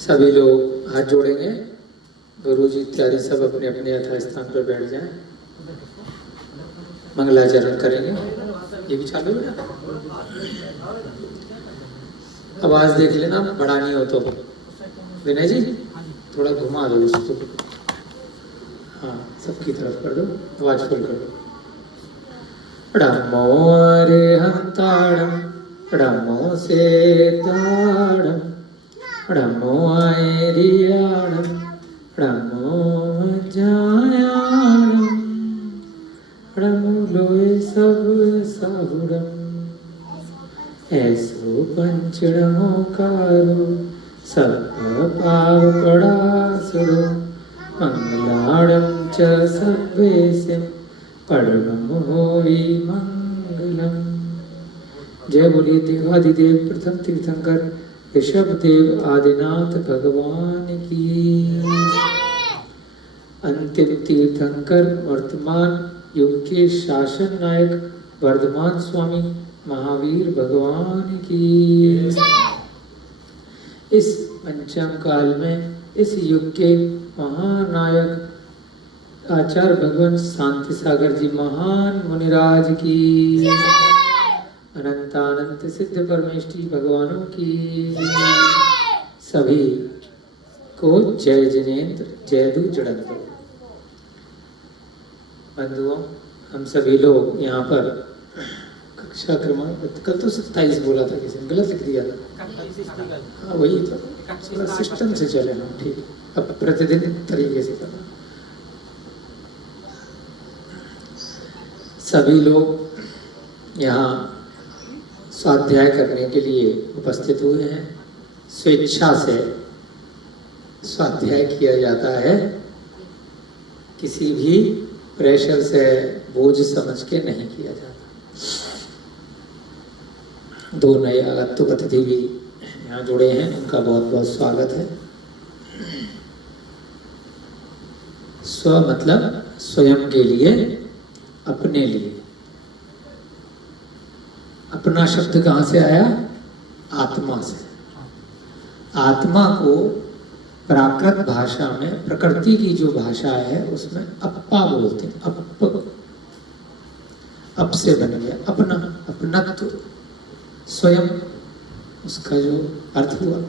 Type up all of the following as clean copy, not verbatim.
सभी लोग हाथ जोड़ेंगे, गुरु जी इत्यादि सब अपने अपने यथास्थान पर बैठ जाएं, मंगलाचरण करेंगे। ये भी चालू है, आवाज देख लेना, बड़ा नहीं हो तो। विनय जी थोड़ा घुमा दो उसको, हाँ सबकी तरफ कर दो, आवाज फुल कर दो। नमो अरिहंताणं नमो सेताणं नमो ऐरियाणं नमो जायाणं नमो लोए सब साहुरम ऐसो पंचणमो कारो सब पाव पड़ासुरो मंगलाणं च सर्वेशं परमं होई मंगलम। जय बोलिए देवादिदेव प्रथम तीर्थंकर ऋषभदेव आदिनाथ भगवान की। अंतिम तीर्थंकर वर्तमान युग के शासन नायक वर्धमान स्वामी महावीर भगवान की। इस पंचम काल में इस युग के महानायक आचार्य भगवान शांति सागर जी महान मुनिराज की। अनंतानंत सिद्ध परमेष्ठी भगवानों की। सभी को जय जिनेन्द्र जय दू जड़ंतो। बंधुओं, हम सभी लोग यहाँ पर कक्षा क्रमांक कल तो 27 बोला था, किसी ने गलत लिख दिया था। हाँ वही तो सिस्टम से चले हम, ठीक। अब प्रतिदिन तरीके से करना। सभी लोग यहाँ स्वाध्याय करने के लिए उपस्थित हुए हैं। स्वेच्छा से स्वाध्याय किया जाता है, किसी भी प्रेशर से बोझ समझ के नहीं किया जाता। दो नए आगंतुक अतिथि भी यहाँ जुड़े हैं, उनका बहुत बहुत स्वागत है। स्व मतलब स्वयं के लिए, अपने लिए। अपना शब्द कहाँ से आया? आत्मा से। आत्मा को प्राकृत भाषा में, प्रकृति की जो भाषा है उसमें अप्पा बोलते हैं। अप से बन गया अपना, अपनत्व, स्वयं, उसका जो अर्थ हुआ।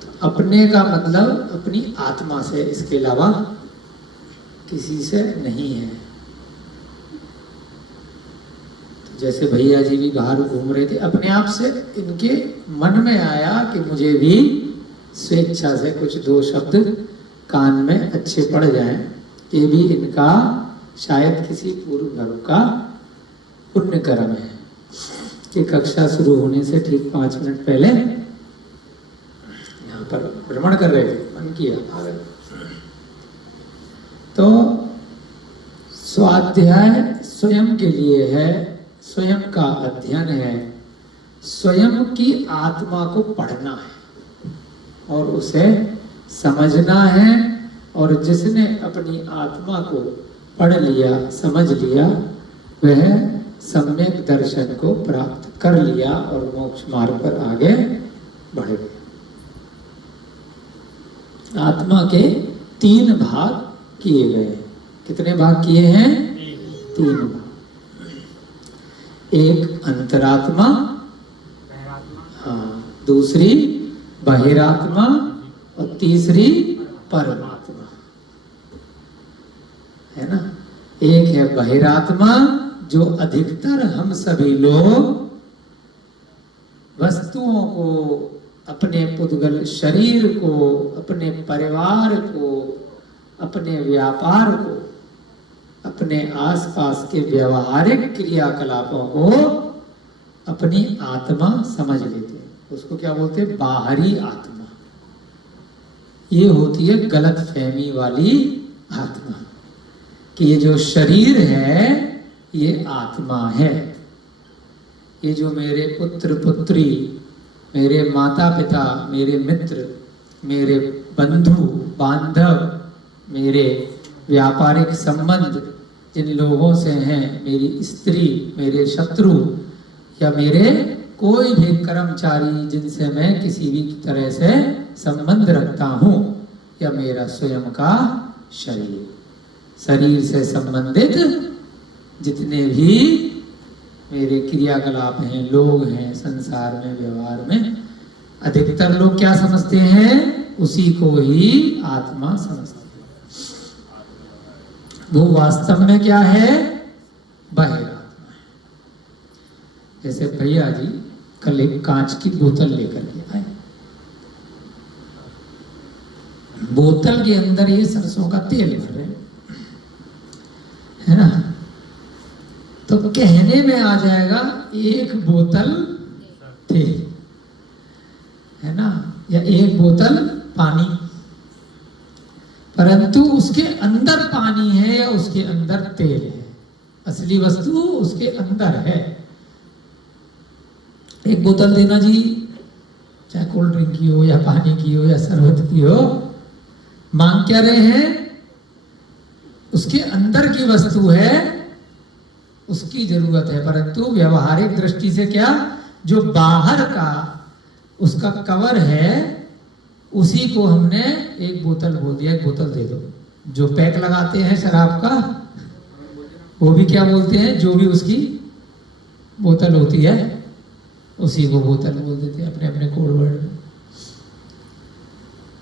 तो अपने का मतलब अपनी आत्मा से, इसके अलावा किसी से नहीं है। जैसे भैया जी भी बाहर घूम रहे थे, अपने आप से इनके मन में आया कि मुझे भी स्वेच्छा से कुछ दो शब्द कान में अच्छे पड़ जाएं। ये भी इनका शायद किसी पूर्व जन्म का पुण्य कर्म है कि कक्षा शुरू होने से ठीक 5 मिनट पहले यहाँ पर भ्रमण कर रहे थे, मन किया। तो स्वाध्याय स्वयं के लिए है, स्वयं का अध्ययन है, स्वयं की आत्मा को पढ़ना है और उसे समझना है। और जिसने अपनी आत्मा को पढ़ लिया, समझ लिया, वह सम्यक दर्शन को प्राप्त कर लिया और मोक्ष मार्ग पर आगे बढ़ गया। आत्मा के 3 भाग किए गए। कितने भाग किए हैं? 3 भाग। एक अंतरात्मा, हाँ, दूसरी बहिरात्मा और तीसरी परमात्मा, है ना। एक है बहिरात्मा जो अधिकतर हम सभी लोग वस्तुओं को, अपने पुद्गल शरीर को, अपने परिवार को, अपने व्यापार को, अपने आसपास के व्यवहारिक क्रियाकलापों को अपनी आत्मा समझ लेते हैं। उसको क्या बोलते हैं? बाहरी आत्मा। ये होती है गलत फहमी वाली आत्मा कि ये जो शरीर है ये आत्मा है। ये जो मेरे पुत्र पुत्री, मेरे माता पिता, मेरे मित्र, मेरे बंधु बांधव, मेरे व्यापारिक संबंध जिन लोगों से हैं, मेरी स्त्री, मेरे शत्रु या मेरे कोई भी कर्मचारी जिनसे मैं किसी भी तरह से संबंध रखता हूं, या मेरा स्वयं का शरीर, शरीर से संबंधित जितने भी मेरे क्रियाकलाप हैं, लोग हैं संसार में, व्यवहार में, अधिकतर लोग क्या समझते हैं? उसी को ही आत्मा समझते हैं। वो वास्तव में क्या है? बहिरात्मा है। जैसे भैया जी कल एक कांच की बोतल लेकर के आए, बोतल के अंदर ये सरसों का तेल भर रहे है ना, तो कहने में आ जाएगा एक बोतल तेल है ना, या एक बोतल पानी, परंतु उसके अंदर पानी है या उसके अंदर तेल है? असली वस्तु उसके अंदर है। एक बोतल देना जी, चाहे कोल्ड ड्रिंक की हो या पानी की हो या शरबत की हो, मांग क्या रहे हैं? उसके अंदर की वस्तु है, उसकी जरूरत है, परंतु व्यवहारिक दृष्टि से क्या, जो बाहर का उसका कवर है उसी को हमने एक बोतल बोल दिया, एक बोतल दे दो। जो पैक लगाते हैं शराब का वो भी क्या बोलते हैं? जो भी उसकी बोतल होती है उसी को बोतल बोल देते हैं अपने अपने कोड वर्ड में।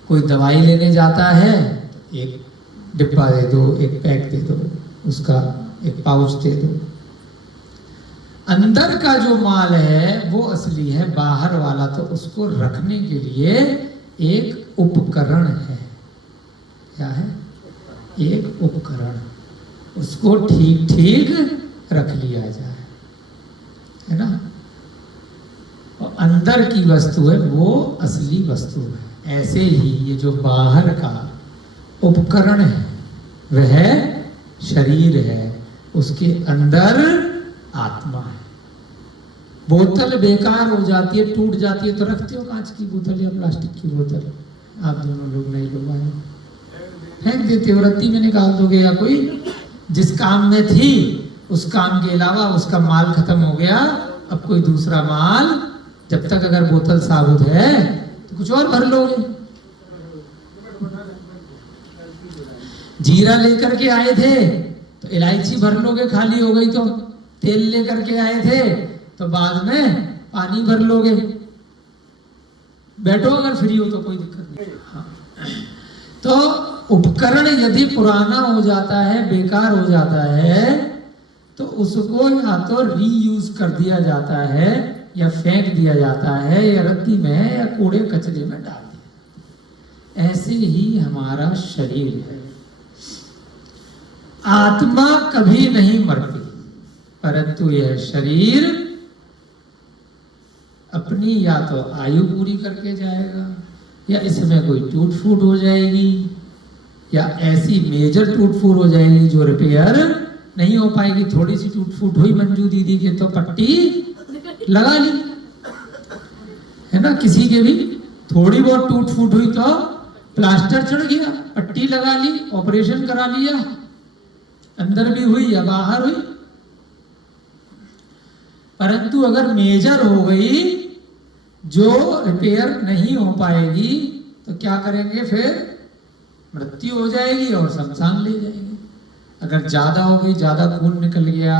कोई दवाई लेने जाता है तो एक डिब्बा दे दो, एक पैक दे दो, उसका एक पाउच दे दो। अंदर का जो माल है वो असली है, बाहर वाला तो उसको रखने के लिए एक उपकरण है। क्या है? एक उपकरण, उसको ठीक ठीक रख लिया जाए, है ना। और अंदर की वस्तु है वो असली वस्तु है। ऐसे ही ये जो बाहर का उपकरण है वह शरीर है, उसके अंदर आत्मा है। बोतल बेकार हो जाती है, टूट जाती है तो रखते हो कांच की बोतल या प्लास्टिक की बोतल? आप दोनों लोग नए लोग आए, फेंक देते हो, रत्ती में निकाल दोगे, या कोई जिस काम में थी उस काम के अलावा उसका माल खत्म हो गया, अब कोई दूसरा माल, जब तक अगर बोतल साबुत है तो कुछ और भर लोगे। जीरा लेकर के आए थे तो इलायची भर लोगे, खाली हो गई तो। तेल लेकर के आए थे तो बाद में पानी भर लोगे। बैठो अगर फ्री हो तो कोई दिक्कत नहीं। हाँ। तो उपकरण यदि पुराना हो जाता है, बेकार हो जाता है, तो उसको या तो रीयूज कर दिया जाता है या फेंक दिया जाता है, या रत्ती में या कूड़े कचरे में डाल दिया। ऐसे ही हमारा शरीर है। आत्मा कभी नहीं मरती, परंतु यह शरीर अपनी या तो आयु पूरी करके जाएगा, या इसमें कोई टूट फूट हो जाएगी, या ऐसी मेजर टूट फूट हो जाएगी जो रिपेयर नहीं हो पाएगी। थोड़ी सी टूट फूट हुई मंजू दीदी के तो पट्टी लगा ली, है ना। किसी के भी थोड़ी बहुत टूट फूट हुई तो प्लास्टर चढ़ गया, पट्टी लगा ली, ऑपरेशन करा लिया, अंदर भी हुई या बाहर हुई। परंतु अगर मेजर हो गई जो रिपेयर नहीं हो पाएगी तो क्या करेंगे? फिर मृत्यु हो जाएगी और शमशान ले जाएंगे। अगर ज्यादा हो गई, ज्यादा खून निकल गया,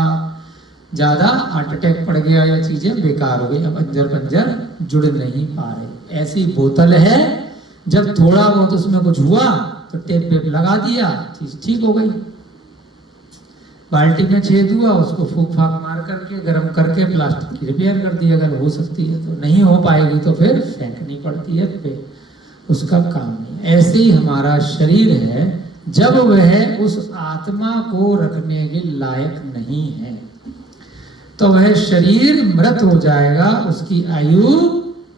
ज्यादा हार्ट अटैक पड़ गया, या चीजें बेकार हो गई, अब अंजर पंजर जुड़ नहीं पा रहे। ऐसी बोतल है, जब थोड़ा बहुत उसमें कुछ हुआ तो टेप वेप लगा दिया, चीज ठीक हो गई। बाल्टी में छेद हुआ, उसको फूक फाक मार करके गर्म करके प्लास्टिक की रिपेयर कर दी अगर हो सकती है तो। नहीं हो पाएगी तो फिर फेंकनी पड़ती है, फिर उसका काम नहीं। ऐसे ही हमारा शरीर है, जब वह उस आत्मा को रखने के लायक नहीं है तो वह शरीर मृत हो जाएगा, उसकी आयु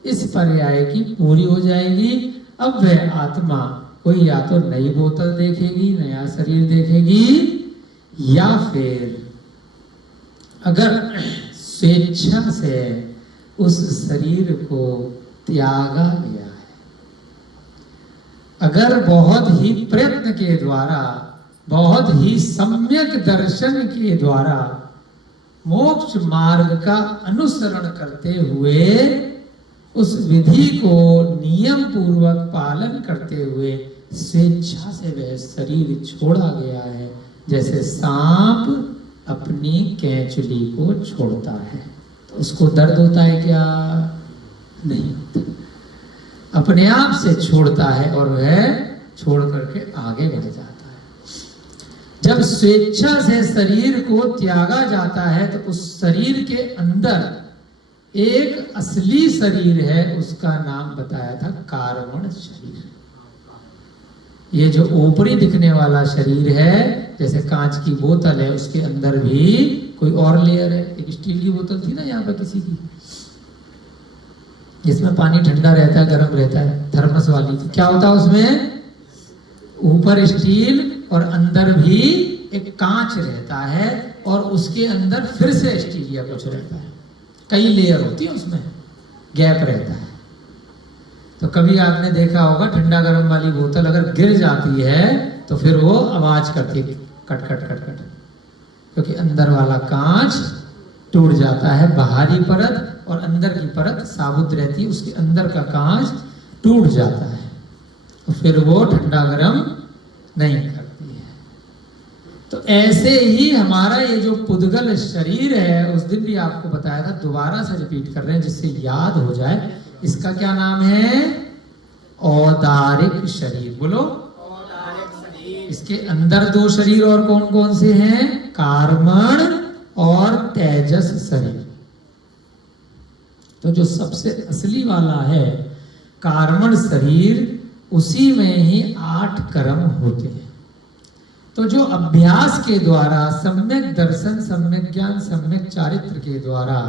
इस पर्याय की पूरी हो जाएगी। अब वह आत्मा कोई या तो नई बोतल देखेगी, नया शरीर देखेगी, या फिर अगर स्वेच्छा से उस शरीर को त्यागा गया है, अगर बहुत ही प्रयत्न के द्वारा, बहुत ही सम्यक दर्शन के द्वारा मोक्ष मार्ग का अनुसरण करते हुए, उस विधि को नियम पूर्वक पालन करते हुए स्वेच्छा से वह शरीर छोड़ा गया है, जैसे सांप अपनी कैंचुली को छोड़ता है। तो उसको दर्द होता है क्या? नहीं होता, अपने आप से छोड़ता है और वह छोड़ करके आगे बढ़ जाता है। जब स्वेच्छा से शरीर को त्यागा जाता है तो उस शरीर के अंदर एक असली शरीर है, उसका नाम बताया था कार्बन शरीर। ये जो ऊपरी दिखने वाला शरीर है, जैसे कांच की बोतल है, उसके अंदर भी कोई और लेयर है। एक स्टील की बोतल थी ना यहाँ पर किसी की, जिसमें पानी ठंडा रहता है, गर्म रहता है, थर्मस वाली। तो क्या होता है उसमें? ऊपर स्टील और अंदर भी एक कांच रहता है, और उसके अंदर फिर से स्टील या कुछ रहता है। कई लेयर होती है, उसमें गैप रहता है। तो कभी आपने देखा होगा ठंडा गर्म वाली बोतल अगर गिर जाती है तो फिर वो आवाज करती है, कट कट कट कट, क्योंकि अंदर वाला कांच टूट जाता है। बाहरी परत और अंदर की परत साबुत रहती है, उसके अंदर का कांच टूट जाता है, तो फिर वो ठंडा गर्म नहीं करती है। तो ऐसे ही हमारा ये जो पुद्गल शरीर है, उस दिन भी आपको बताया था, दोबारा से रिपीट कर रहे हैं जिससे याद हो जाए। इसका क्या नाम है? औदारिक शरीर। बोलो, औदारिक शरीर। इसके अंदर दो शरीर और कौन कौन से हैं? कार्बन और तेजस शरीर। तो जो सबसे असली वाला है कार्बन शरीर, उसी में ही 8 कर्म होते हैं। तो जो अभ्यास के द्वारा, सम्यक दर्शन, सम्यक ज्ञान, सम्यक चारित्र के द्वारा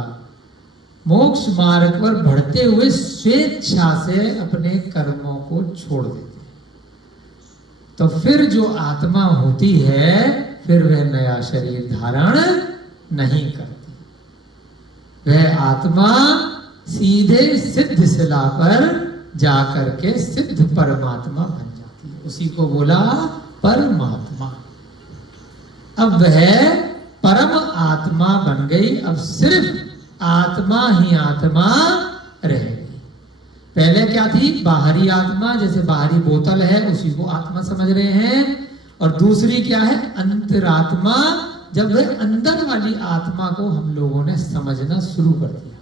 मोक्ष मार्ग पर बढ़ते हुए स्वेच्छा से अपने कर्मों को छोड़ देते हैं, तो फिर जो आत्मा होती है, फिर वह नया शरीर धारण नहीं करती। वह आत्मा सीधे सिद्ध शिला पर जाकर के सिद्ध परमात्मा बन जाती है। उसी को बोला परमात्मा। अब वह परम आत्मा बन गई। अब सिर्फ आत्मा ही आत्मा रहेगी। पहले क्या थी? बाहरी आत्मा, जैसे बाहरी बोतल है उसी को आत्मा समझ रहे हैं। और दूसरी क्या है? अंतरात्मा। जब वह अंदर वाली आत्मा को हम लोगों ने समझना शुरू कर दिया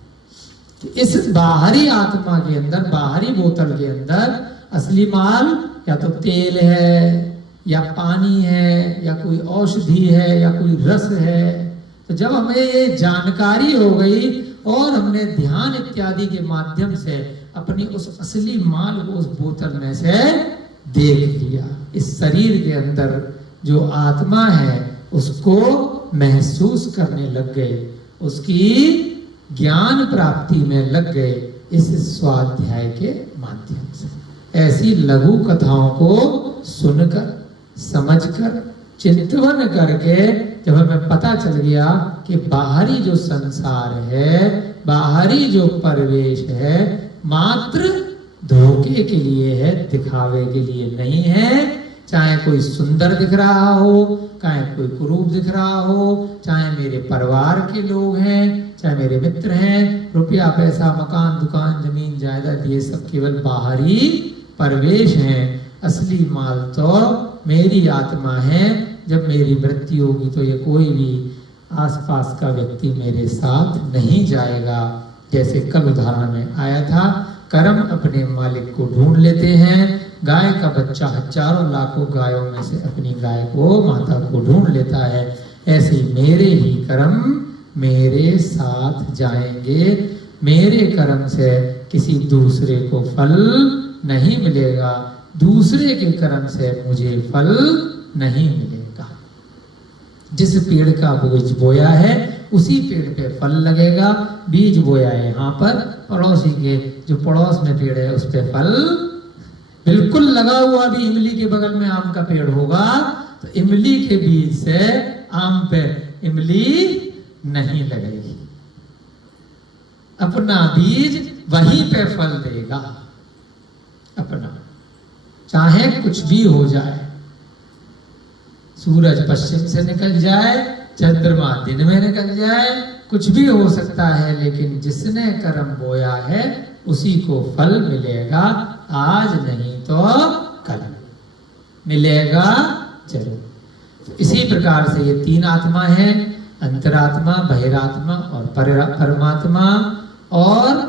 कि इस बाहरी आत्मा के अंदर, बाहरी बोतल के अंदर असली माल या तो तेल है, या पानी है, या कोई औषधि है, या कोई रस है। तो जब हमें ये जानकारी हो गई और हमने ध्यान इत्यादि के माध्यम से अपनी उस असली माल को उस बोतल में से देख लिया, इस शरीर के अंदर जो आत्मा है उसको महसूस करने लग गए, उसकी ज्ञान प्राप्ति में लग गए इस स्वाध्याय के माध्यम से। ऐसी लघु कथाओं को सुनकर, समझकर, चिंतन करके जब हमें पता चल गया कि बाहरी जो संसार है, बाहरी जो परिवेश है, मात्र धोखे के लिए है, दिखावे के लिए नहीं है। चाहे कोई सुंदर दिख रहा हो, चाहे कोई कुरूप दिख रहा हो, चाहे मेरे परिवार के लोग हैं, चाहे मेरे मित्र हैं, रुपया पैसा मकान दुकान जमीन जायदाद, ये सब केवल बाहरी परिवेश हैं। असली माल तो मेरी आत्मा है। जब मेरी मृत्यु होगी तो ये कोई भी आसपास का व्यक्ति मेरे साथ नहीं जाएगा। जैसे कल उदाहरण में आया था, कर्म अपने मालिक को ढूंढ लेते हैं। गाय का बच्चा हजारों लाखों गायों में से अपनी गाय को, माता को ढूंढ लेता है। ऐसे ही मेरे ही कर्म मेरे साथ जाएंगे। मेरे कर्म से किसी दूसरे को फल नहीं मिलेगा, दूसरे के कर्म से मुझे फल नहीं मिलेगा। जिस पेड़ का बीज बोया है उसी पेड़ पे फल लगेगा। बीज बोया है यहाँ पर, पड़ोसी के जो पड़ोस में पेड़ है उस पे फल बिल्कुल लगा हुआ भी। इमली के बगल में आम का पेड़ होगा तो इमली के बीज से आम पे इमली नहीं लगेगी, अपना बीज वहीं पे फल देगा अपना, चाहे कुछ भी हो जाए। सूरज पश्चिम से निकल जाए, चंद्रमा दिन में निकल जाए, कुछ भी हो सकता है, लेकिन जिसने कर्म बोया है उसी को फल मिलेगा, आज नहीं तो कल मिलेगा जरूर। तो इसी प्रकार से ये तीन आत्मा है, अंतरात्मा, बहिरात्मा और परमात्मा। और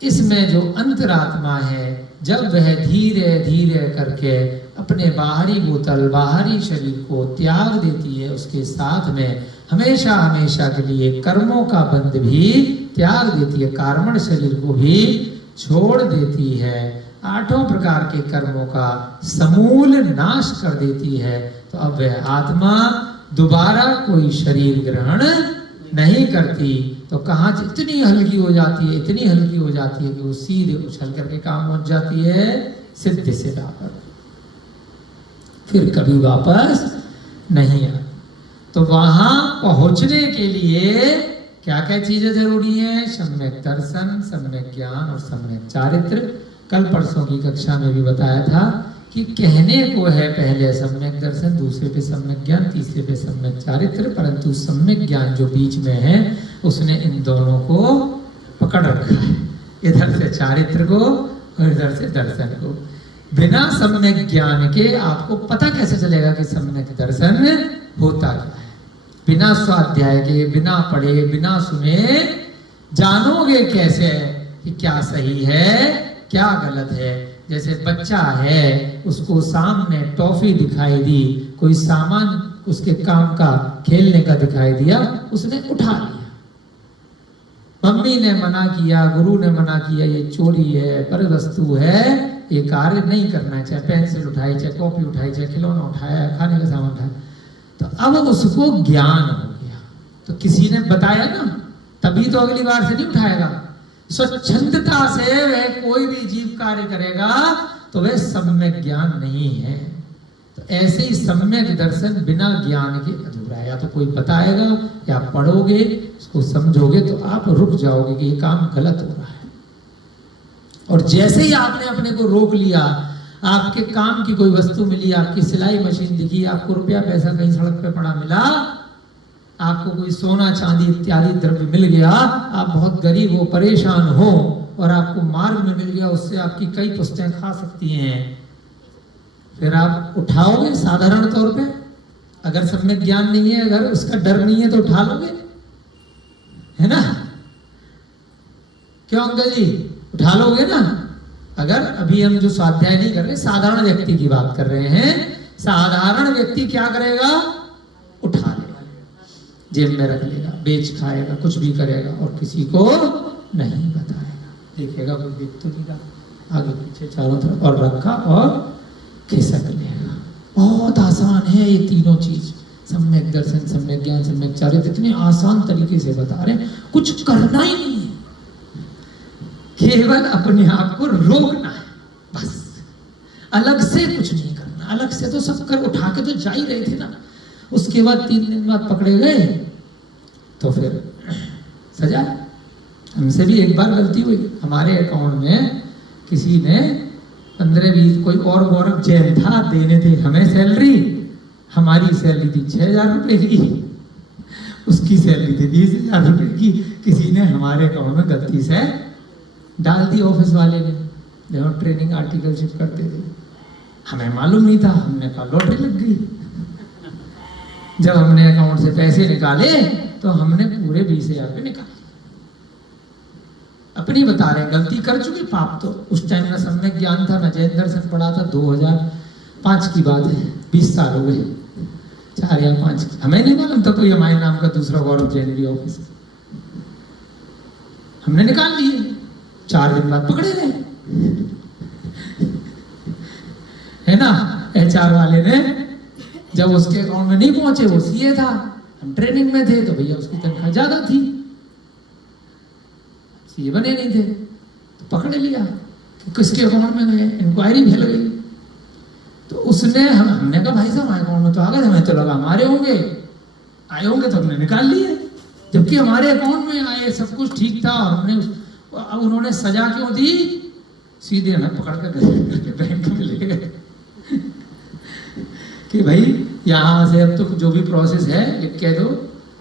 इसमें जो अंतरात्मा है, जब वह धीरे धीरे करके अपने बाहरी भूतल, बाहरी शरीर को त्याग देती है, उसके साथ में हमेशा हमेशा के लिए कर्मों का बंध भी त्याग देती है, कार्बन शरीर को भी छोड़ देती है, आठों प्रकार के कर्मों का समूल नाश कर देती है, तो अब वह आत्मा दोबारा कोई शरीर ग्रहण नहीं करती। तो कहाँ इतनी हल्की हो जाती है, इतनी हल्की हो जाती है कि वो सीधे उछल करके काम पहुंच जाती है सिद्ध से लाकर, फिर कभी वापस नहीं आती। तो वहां पहुंचने के लिए क्या क्या चीजें जरूरी है? सम्यक दर्शन, सम्यक ज्ञान और सम्यक चारित्र। कल परसों की कक्षा में भी बताया था कि कहने को है पहले सम्यक दर्शन, दूसरे पे सम्यक ज्ञान, तीसरे पे सम्यक चारित्र, परंतु सम्यक ज्ञान जो बीच में है उसने इन दोनों को पकड़ रखा है, इधर से चारित्र को और इधर से दर्शन को। बिना सम्यक ज्ञान के आपको पता कैसे चलेगा कि सम्यक दर्शन होता क्या है? बिना स्वाध्याय के, बिना पढ़े, बिना सुने जानोगे कैसे कि क्या सही है क्या गलत है? जैसे बच्चा है, उसको सामने टॉफी दिखाई दी, कोई सामान उसके काम का खेलने का दिखाई दिया, उसने उठा लिया। मम्मी ने मना किया, गुरु ने मना किया, ये चोरी है, पर वस्तु है, ये कार्य नहीं करना है, चाहे पेंसिल उठाई, चाहे कॉपी उठाई, चाहे खिलौना उठाया, खाने का सामान उठाया, तो अब उसको ज्ञान हो गया। तो किसी ने बताया ना, तभी तो अगली बार से नहीं उठाएगा। स्वच्छंदता से वह कोई भी जीव कार्य करेगा तो वह सम्यक ज्ञान नहीं है। तो ऐसे ही सम्यक दर्शन बिना ज्ञान के अधूरा है। या तो कोई बताएगा या पढ़ोगे, उसको समझोगे तो आप रुक जाओगे कि ये काम गलत हो रहा है। और जैसे ही आपने अपने को रोक लिया, आपके काम की कोई वस्तु मिली, आपकी सिलाई मशीन दिखी, आपको रुपया पैसा कहीं सड़क पे पड़ा मिला, आपको कोई सोना चांदी इत्यादि द्रव्य मिल गया, आप बहुत गरीब हो, परेशान हो, और आपको मार्ग में मिल गया, उससे आपकी कई पुश्तें खा सकती हैं, फिर आप उठाओगे साधारण तौर पे? अगर सम्यक ज्ञान नहीं है, अगर उसका डर नहीं है तो उठा लोगे, है ना? क्यों अंकल जी, उठा लोगे ना? अगर अभी हम जो स्वाध्याय नहीं कर रहे, साधारण व्यक्ति की बात कर रहे हैं, साधारण व्यक्ति क्या करेगा? उठा लेगा, जेब में रख लेगा, बेच खाएगा, कुछ भी करेगा और किसी को नहीं बताएगा, देखेगा कोई देख तो नहीं रहा, आगे पीछे चारों तरफ, और रखा और खिसक लेगा। बहुत आसान है ये तीनों चीज, सम्यक दर्शन, सम्यक ज्ञान, सम्यक चारित्र, इतने आसान तरीके से बता रहे हैं, कुछ करना ही नहीं है, केवल अपने आप को रोकना है बस, अलग से कुछ नहीं करना। अलग से तो सब कर उठा के तो जा ही रहे थे ना। उसके बाद 3 दिन बाद पकड़े गए तो फिर सजा। हमसे भी एक बार गलती हुई, हमारे अकाउंट में किसी ने 15-20, कोई और गौरव जैन था, देने थे हमें सैलरी, हमारी सैलरी थी 6,000 रुपए की, उसकी सैलरी थी 20,000 रुपए की, किसी ने हमारे अकाउंट में गलती से डाल दी, ऑफिस वाले ने, जब हम ट्रेनिंग आर्टिकलशिप करते थे, हमें मालूम नहीं था, हमने कहा लॉटरी लग गई। जब हमने अकाउंट से पैसे निकाले तो हमने पूरे 20,000 रुपए निकाले। अपनी बता रहे, गलती कर चुके, पाप तो उस टाइम में सम्यक ज्ञान था, मैं जैन दर्शन पढ़ा था, 2005 की बात है, 20 साल हो गए, 4 या 5 की, हमें नहीं मालूम था कोई हमारे नाम का दूसरा गौरव जैन भी ऑफिस, हमने निकाल लिए। 4 दिन बाद पकड़े गए, है ना? HR वाले ने, जब उसके अकाउंट में नहीं पहुंचे, वो सीए था, हम ट्रेनिंग में थे, तो भैया उसकी तनख्वाह ज्यादा थी, सीए बने नहीं थे, तो पकड़ लिया कि किसके अकाउंट में गए, इंक्वायरी फैल गई। तो उसने, हमने कहा भाई साहब हमारे अकाउंट में तो आ गए, हमें तो लगा हमारे होंगे, आए होंगे तो हमने निकाल लिए, जबकि हमारे अकाउंट में आए, सब कुछ ठीक था, और हमने अब उन्होंने सजा क्यों दी? सीधे हमें पकड़ कर बैंक में ले गए कि भाई यहाँ से अब तो जो भी प्रोसेस है लिख के दो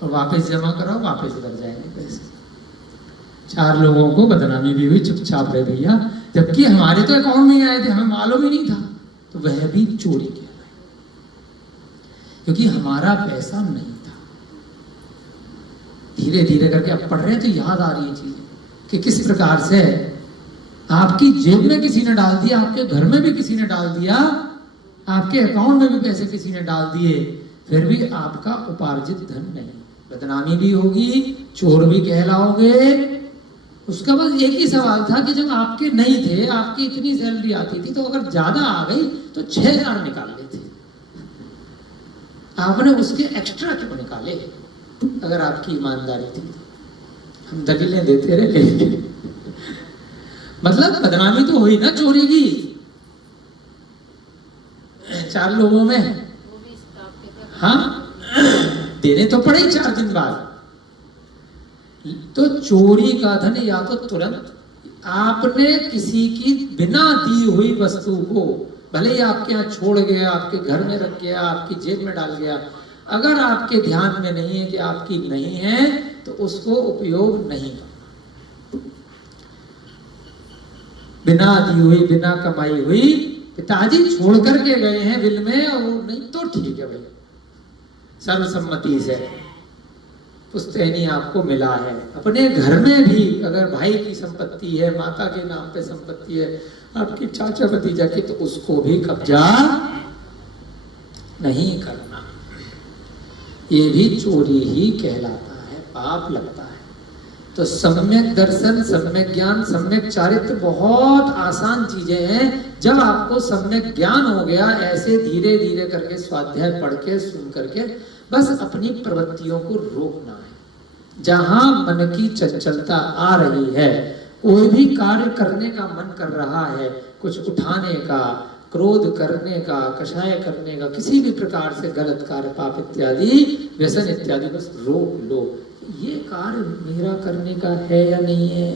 और वापस जमा कराओ, वापस उधर जाएंगे पैसे। 4 लोगों को बदनामी भी हुई, चुपचाप रहे भैया, जबकि हमारे तो अकाउंट में आए थे, हमें मालूम ही नहीं था। तो वह भी चोरी किया, क्योंकि हमारा पैसा नहीं था। धीरे धीरे करके अब पढ़ रहे हैं तो याद आ रही है चीजें कि किस प्रकार से आपकी जेब में किसी ने डाल दिया, आपके घर में भी किसी ने डाल दिया, आपके अकाउंट में भी पैसे किसी ने डाल दिए, फिर भी आपका उपार्जित धन नहीं। बदनामी भी होगी, चोर भी कहलाओगे। उसका बस एक ही सवाल था कि जब आपके नहीं थे, आपकी इतनी सैलरी आती थी, तो अगर ज्यादा आ गई तो 6,000 निकाल लेते, आपने उसके एक्स्ट्रा क्यों निकाले? अगर आपकी ईमानदारी थी, हम दलीलें देते रहे। मतलब बदनामी तो हुई ना चोरी की, 4 लोगों में। हाँ, देने तो पड़े 4 दिन बाद। तो चोरी का धन या तो तुरंत आपने किसी की बिना दी हुई वस्तु को, भले ही आपके यहाँ छोड़ गया, आपके घर में रख गया, आपकी जेब में डाल गया, अगर आपके ध्यान में नहीं है कि आपकी नहीं है तो उसको उपयोग नहीं करना। बिना दी हुई, बिना कमाई हुई, पिताजी छोड़ करके गए हैं बिल में, और नहीं तो ठीक है भाई, सर्वसम्मति से पुश्तैनी आपको मिला है। अपने घर में भी अगर भाई की संपत्ति है, माता के नाम पे संपत्ति है, आपकी चाचा भतीजा की, तो उसको भी कब्जा नहीं करना। ये भी चोरी ही कहलाता है, पाप लगता है। तो सम्यक दर्शन, सम्यक ज्ञान, सम्यक चारित्र बहुत आसान चीजें हैं। जब आपको सम्यक ज्ञान हो गया, ऐसे धीरे धीरे करके स्वाध्याय पढ़ के, सुन करके, बस अपनी प्रवृत्तियों को रोकना है। जहां मन की चंचलता आ रही है, कोई भी कार्य करने का मन कर रहा है, कुछ उठाने का, क्रोध करने का, कषाय करने का, किसी भी प्रकार से गलत कार्य, पाप इत्यादि, व्यसन इत्यादि, बस रोक लो। ये कार्य मेरा करने का है या नहीं है,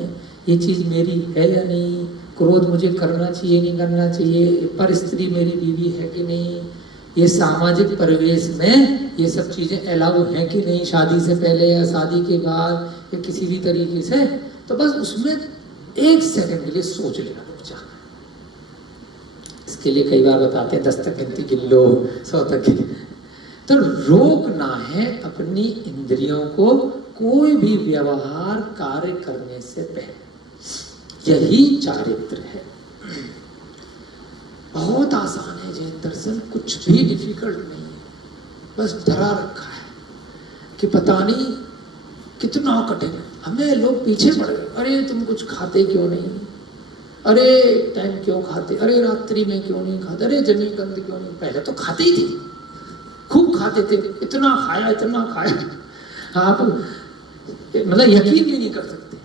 ये चीज मेरी है या नहीं, क्रोध मुझे करना चाहिए नहीं करना चाहिए, पर स्त्री मेरी बीवी है कि नहीं, ये सामाजिक परिवेश में ये सब चीजें अलाउ है कि नहीं, शादी से पहले या शादी के बाद या किसी भी तरीके से। तो बस उसमें 1 सेकंड के लिए सोच लेना, रुक जाना। इसके लिए कई बार बताते हैं 10 तक गिनती गिन लो, 100 तक गिन। तो रोकना है अपनी इंद्रियों को कोई भी व्यवहार कार्य करने से पहले। यही चारित्र है। बहुत आसान है जैन दर्शन, कुछ भी डिफिकल्ट नहीं है। बस धरा रखा है कि पता नहीं कितना कठिन है। हमें लोग पीछे पड़ गए, अरे तुम कुछ खाते क्यों नहीं, अरे टाइम क्यों खाते, अरे रात्रि में क्यों नहीं खाते, अरे जमी कंद क्यों नहीं। पहले तो खाते ही थे, खूब खाते थे, इतना खाया इतना खाया, आप मतलब यकीन भी नहीं कर सकते।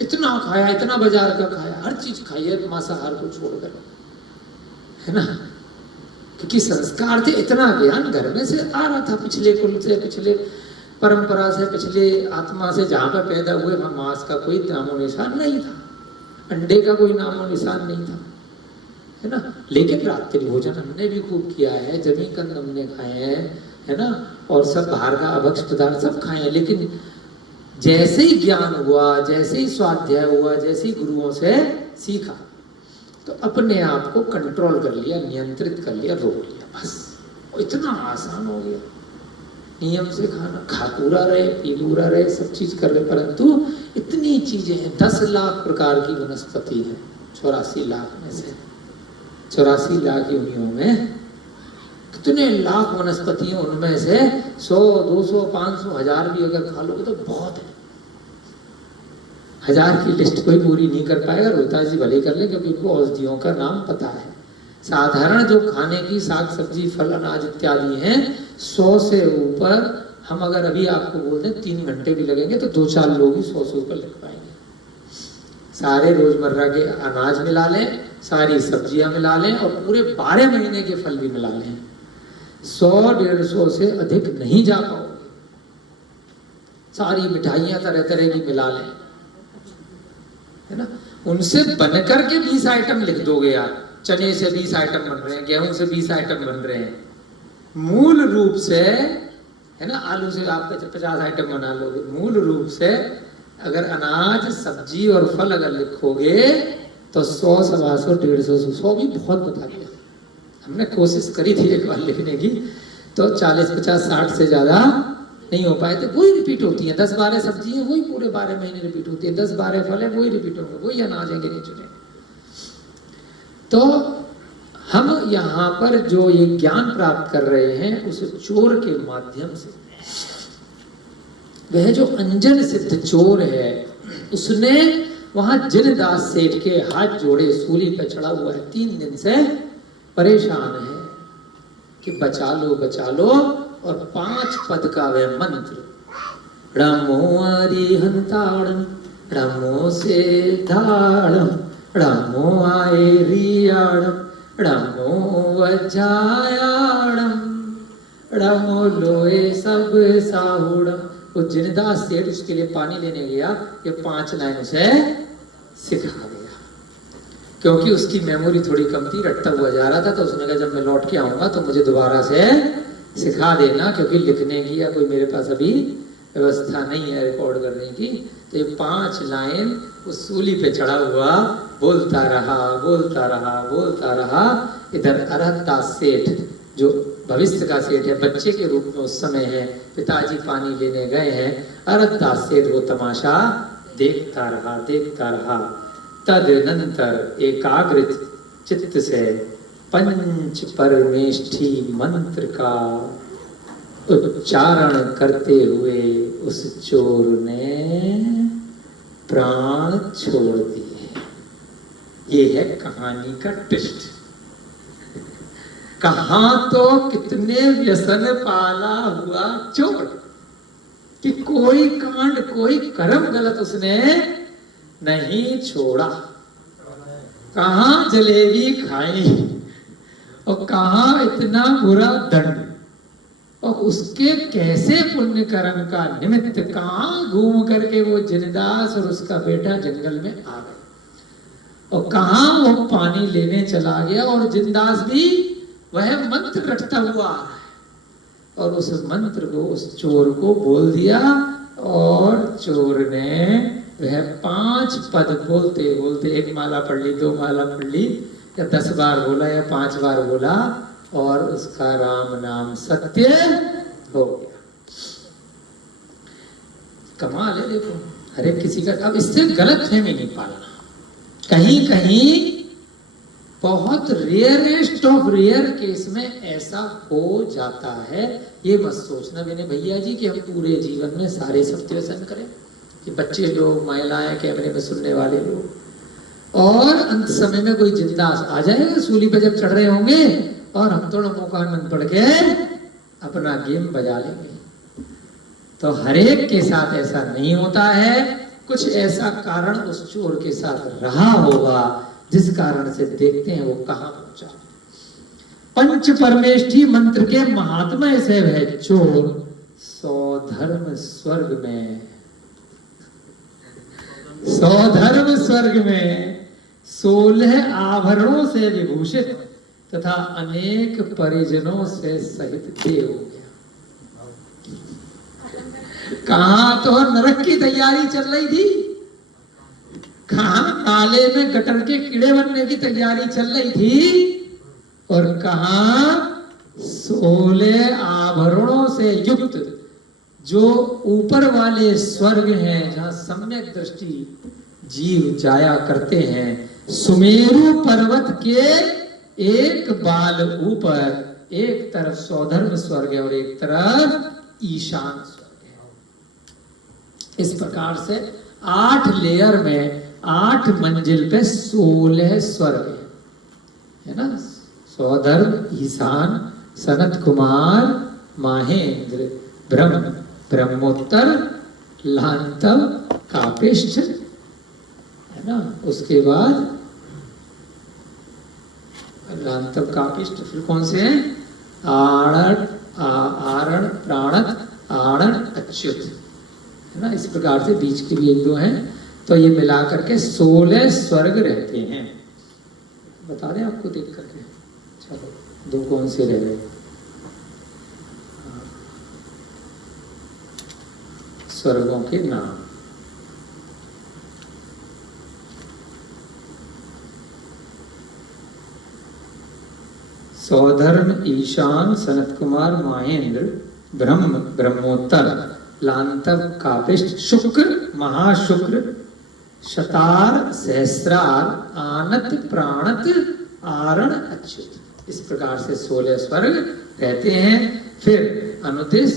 इतना खाया, इतना बाजार का खाया, हर चीज खाई है मांसाहार को छोड़कर, है ना। क्योंकि संस्कार थे, इतना ज्ञान घर में से आ रहा था, पिछले कुल से, पिछले परंपरा से, पिछले आत्मा से, जहाँ पर पैदा हुए वहाँ मांस का कोई नामो निशान नहीं था, अंडे का कोई नामो निशान नहीं था, है ना। लेकिन रात्रि भोजन हमने भी खूब किया है, जमी कंद हमने खाए हैं, है ना, और सब बाहर का अभक्ष पदार्थ सब खाए हैं। लेकिन जैसे ही ज्ञान हुआ, जैसे ही स्वाध्याय हुआ, जैसे ही गुरुओं से सीखा, तो अपने आप को कंट्रोल कर लिया, नियंत्रित कर लिया, रोक लिया, बस। इतना आसान हो गया। नियम से खाना, खा पूरा रहे, पी पूरा रहे, सब चीज कर रहे, परंतु इतनी चीजें हैं। 10 लाख प्रकार की वनस्पति है 84 लाख में से। 84 लाख योनियों में कितने लाख वनस्पति हैं, उनमें से 100, 200, 500, 1000 भी अगर खा लोगे तो बहुत है। 1000 की लिस्ट कोई पूरी नहीं कर पाएगा, रोहिता जी भले कर ले, क्योंकि उनको औषधियों का नाम पता है। साधारण जो खाने की साग सब्जी, फल, अनाज इत्यादि हैं, 100 से ऊपर हम अगर अभी आपको बोल दें 3 घंटे भी लगेंगे तो 2-4 लोग ही 100 से ऊपर लिख पाएंगे। सारे रोजमर्रा के अनाज मिला लें, सारी सब्जियां मिला लें, और पूरे 12 महीने के फल भी मिला लें, 100-150 से अधिक नहीं जा पाओगे। सारी मिठाइयां तरह तरह की मिला लें, है ना, उनसे बनकर के 20 आइटम लिख दोगे आप। चने से 20 आइटम बन रहे हैं, गेहूं से 20 आइटम बन रहे हैं, मूल रूप से, है ना, आलू से आप 50 आइटम बना लोगे। मूल रूप से अगर अनाज, सब्जी और फल अगर लिखोगे तो 100, 125, 150, 100 भी बहुत बता दिया। हमने कोशिश करी थी एक बार लिखने की, तो 40, 50, 60 से ज्यादा नहीं हो पाए थे। वही रिपीट होती है, 10-12 सब्जी है वही पूरे 12 महीने रिपीट होती है, 10-12 फल है वही रिपीट होंगे, वही अनाज है गिने चुने। तो हम यहाँ पर जो ये ज्ञान प्राप्त कर रहे हैं उस चोर के माध्यम से, वह जो अंजन सिद्ध चोर है उसने वहां जिनदास सेठ के हाथ जोड़े सूली पे चढ़ा हुआ है, 3 दिन से परेशान है कि बचा लो, और 5 पद का वह मंत्र, रमो अरिहंताड़म रमो से धाड़म रमो आए रियाड़म रमो वजायाड़म रमो लोए सब साहुड़म। वो जिनदास सेठ उसके लिए पानी लेने गया, ये 5 लाइन से सिखा गया, क्योंकि उसकी मेमोरी थोड़ी कम थी, रटता हुआ जा रहा था। तो उसने कहा जब मैं लौट के आऊंगा तो मुझे दोबारा से सिखा देना, क्योंकि लिखने की या कोई मेरे पास अभी व्यवस्था नहीं है रिकॉर्ड करने की। तो ये 5 लाइन उस सूली पे चढ़ा हुआ बोलता रहा। इधर अरहदास सेठ जो भविष्य का सेठ है, बच्चे के रूप में उस समय है, पिताजी पानी लेने गए हैं, अरहदास सेठ वो तमाशा देखता रहा। तदनंतर एकाग्र चित्त से पंच परमेष्ठी मंत्र का उच्चारण करते हुए उस चोर ने प्राण छोड़ दिए। ये है कहानी का ट्विस्ट। कहां तो कितने व्यसन पाला हुआ चोर कि कोई कांड, कोई कर्म गलत उसने नहीं छोड़ा। कहां जलेबी खाई और कहां इतना बुरा दंड, और उसके कैसे पुण्य कर्म का निमित्त कहां घूम करके वो जिनदास और उसका बेटा जंगल में आ गए, और कहां वो पानी लेने चला गया, और जिनदास भी वह मंत्र रटता हुआ आ रहा है, और उस मंत्र को उस चोर को बोल दिया, और चोर ने वह 5 पद बोलते बोलते 1 माला पढ़ ली, 2 माला पढ़ ली, या 10 बार बोला या 5 बार बोला, और उसका राम नाम सत्य हो गया। कमाल है। देखो हर एक किसी का, अब इससे गलत फहमी नहीं पालना। कहीं कहीं बहुत रेयरेस्ट ऑफ रेयर केस में ऐसा हो जाता है। ये मत सोचना मैंने भैया जी कि हम पूरे जीवन में सारे सत्य व्यसन करें, कि बच्चे लोग, महिलाएं, कैमरे में सुनने वाले लोग, और अंत समय में कोई जिंदास आ जाएगा सूली पे जब चढ़ रहे होंगे, और हम थोड़ा मौका मंद पढ़ के अपना गेम बजा लेंगे। तो हर एक के साथ ऐसा नहीं होता है। कुछ ऐसा कारण उस चोर के साथ रहा होगा जिस कारण से देखते हैं वो कहां पहुंचा। पंच परमेष्ठी मंत्र के महात्म्य से वह चोर 100 धर्म स्वर्ग में 16 आभरणों से विभूषित तथा अनेक परिजनों से सहित देव हो गया। कहां तो नरक की तैयारी चल रही थी, कहां नाले में गटर के कीड़े बनने की तैयारी चल रही थी, और कहां 16 आभरणों से युक्त जो ऊपर वाले स्वर्ग हैं, जहां सम्यक दृष्टि जीव जाया करते हैं। सुमेरु पर्वत के एक बाल ऊपर एक तरफ सौधर्म स्वर्ग है और एक तरफ ईशान स्वर्ग है। इस प्रकार से 8 लेयर में 8 मंजिल पे 16 स्वर्ग है ना। सौधर्म, ईशान, सनत कुमार, माहेंद्र, ब्रह्म, ब्रह्मोत्तर, लांतव, कापिष्ठ, है ना। उसके बाद लांतव, कापिष्ठ, फिर कौन से हैं? आरण, प्राणत, आणन, अच्युत, है ना। इस प्रकार से बीच के भी 1-2 हैं, तो ये मिलाकर के 16 स्वर्ग रहते हैं। बता दें आपको देख करके। चलो 2 कौन से रह गए? स्वर्गों के नाम। सौधर्म, ईशान, सनत कुमार, माहेंद्र, ब्रह्म, ब्रह्मोत्तर, लांतव, कापिष्ट, शुक्र, महाशुक्र, शतार, सहस्रार, आनत, प्राणत, आरण, अच्युत। इस प्रकार से 16 स्वर्ग रहते हैं। फिर अनुदिश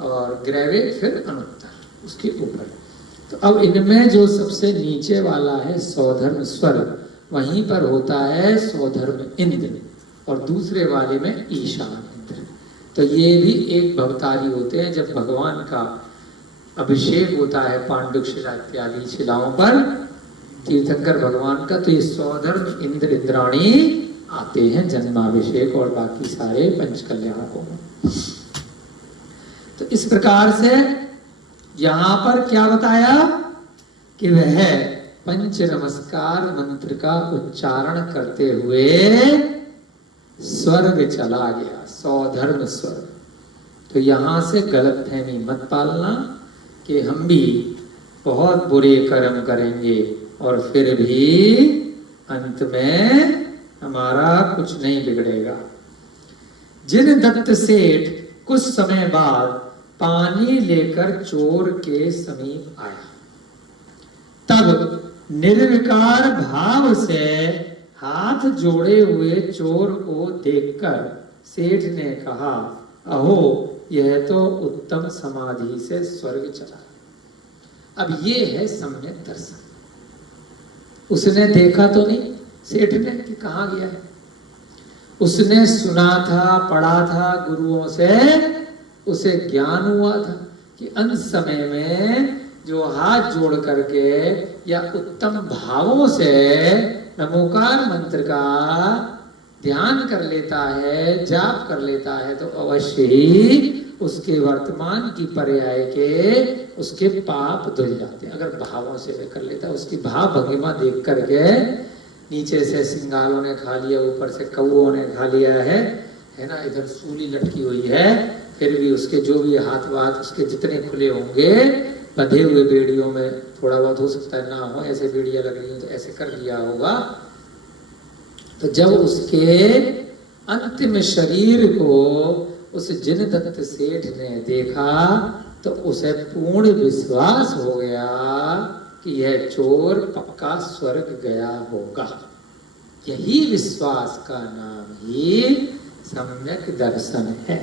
और ग्रैविक, फिर अनुत्तर उसके ऊपर। तो अब इनमें जो सबसे नीचे वाला है सौधर्म स्वर्ग, वहीं पर होता है सौधर्म इंद्र, और दूसरे वाले में ईशान इंद्र। तो ये भी एक भवतारी होते हैं। जब भगवान का अभिषेक होता है पांडुक शिला इत्यादि शिलाओं पर, तीर्थंकर भगवान का, तो ये सौधर्म इंद्र इंद्राणी आते हैं जन्माभिषेक और बाकी सारे पंचकल्याणकों में। तो इस प्रकार से यहां पर क्या बताया कि वह पंच नमस्कार मंत्र का उच्चारण करते हुए स्वर्ग चला गया, सौधर्म स्वर्ग। तो यहां से गलतफहमी मत पालना कि हम भी बहुत बुरे कर्म करेंगे और फिर भी अंत में हमारा कुछ नहीं बिगड़ेगा। जिन दत्त सेठ कुछ समय बाद पानी लेकर चोर के समीप आया, तब निर्विकार भाव से हाथ जोड़े हुए चोर को देखकर सेठ ने कहा, अहो यह तो उत्तम समाधि से स्वर्ग चला। अब ये है सम्यक दर्शन। उसने देखा तो नहीं सेठ ने कि कहाँ गया है, उसने सुना था, पढ़ा था गुरुओं से, उसे ज्ञान हुआ था कि अंत समय में जो हाथ जोड़ करके या उत्तम भावों से नमोकार मंत्र का ध्यान कर लेता है, जाप कर लेता है, तो अवश्य ही उसके वर्तमान की पर्याय के उसके पाप धुल जाते हैं। अगर भावों से वे कर लेता है, उसकी भाव भंगिमा देख करके, नीचे से सिंगालों ने खा लिया, ऊपर से कौओं ने खा लिया है ना, इधर सूली लटकी हुई है, फिर भी उसके जो भी हाथ वाथ उसके जितने खुले होंगे, बंधे हुए बेड़ियों में थोड़ा बहुत हो सकता है ना हो, ऐसे बेड़ियां लग रही हो तो ऐसे कर लिया होगा। तो जब उसके अंतिम शरीर को उस जिन दत्त सेठ ने देखा तो उसे पूर्ण विश्वास हो गया कि यह चोर पक्का स्वर्ग गया होगा। यही विश्वास का नाम ही सम्यक दर्शन है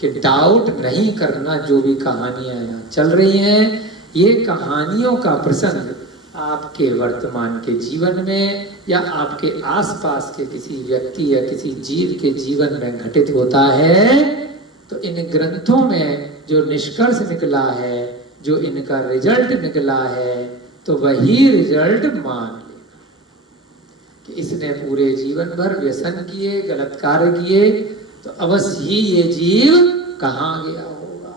कि डाउट नहीं करना। जो भी कहानियां यहाँ चल रही हैं, ये कहानियों का प्रसंग आपके वर्तमान के जीवन में या आपके आसपास के किसी व्यक्ति या किसी जीव के जीवन में घटित होता है, तो इन ग्रंथों में जो निष्कर्ष निकला है, जो इनका रिजल्ट निकला है, तो वही रिजल्ट मान लेना कि इसने पूरे जीवन भर व्यसन किए, गलत कार्य किए, तो अवश्य ही ये जीव कहाँ गया होगा।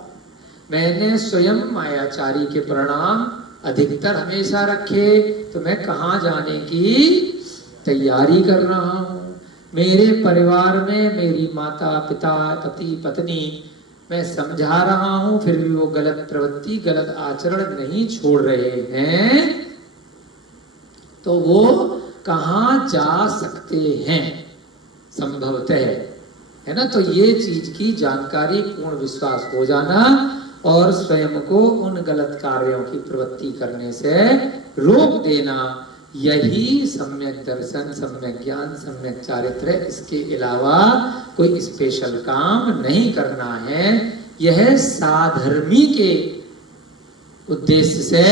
मैंने स्वयं मायाचारी के परिणाम अधिकतर हमेशा रखे, तो मैं कहाँ जाने की तैयारी कर रहा हूँ। मेरे परिवार में मेरी माता पिता पति पत्नी मैं समझा रहा हूँ, फिर भी वो गलत प्रवृत्ति गलत आचरण नहीं छोड़ रहे हैं, तो वो कहाँ जा सकते हैं संभवतः, है ना। तो ये चीज की जानकारी, पूर्ण विश्वास हो जाना और स्वयं को उन गलत कार्यों की प्रवृत्ति करने से रोक देना, यही सम्यक दर्शन, सम्यक ज्ञान, सम्यक चारित्र। इसके अलावा कोई स्पेशल काम नहीं करना है। यह साधर्मी के उद्देश्य से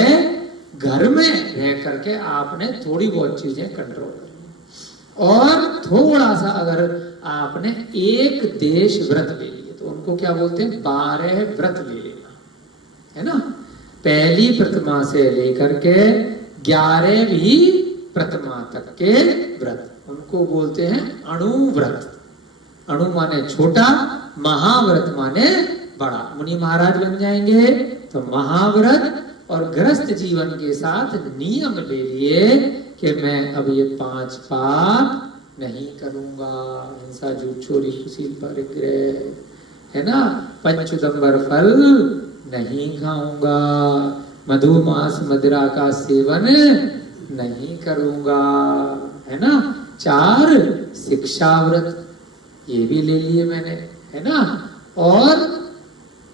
घर में रह करके आपने थोड़ी बहुत चीजें कंट्रोल करनी, और थोड़ा सा अगर आपने एक देश व्रत ले लिए, तो उनको क्या बोलते हैं, 12 व्रत ले लेना, है ना। पहली प्रतिमा से लेकर के 11वीं प्रतिमा तक के व्रत, उनको बोलते हैं अणु व्रत। अणु माने छोटा, महाव्रत माने बड़ा। मुनि महाराज बन जाएंगे तो महाव्रत, और गृहस्थ जीवन के साथ नियम ले लिए कि मैं अब ये 5 पाप नहीं करूंगा, हिंसा, झूठ, चोरी, कुशील, परिग्रह, है ना, पंचुदंबर फल नहीं खाऊंगा, मधुमांस मदिरा का सेवन नहीं करूंगा, है ना। 4 शिक्षाव्रत ये भी ले लिए मैंने, है ना। और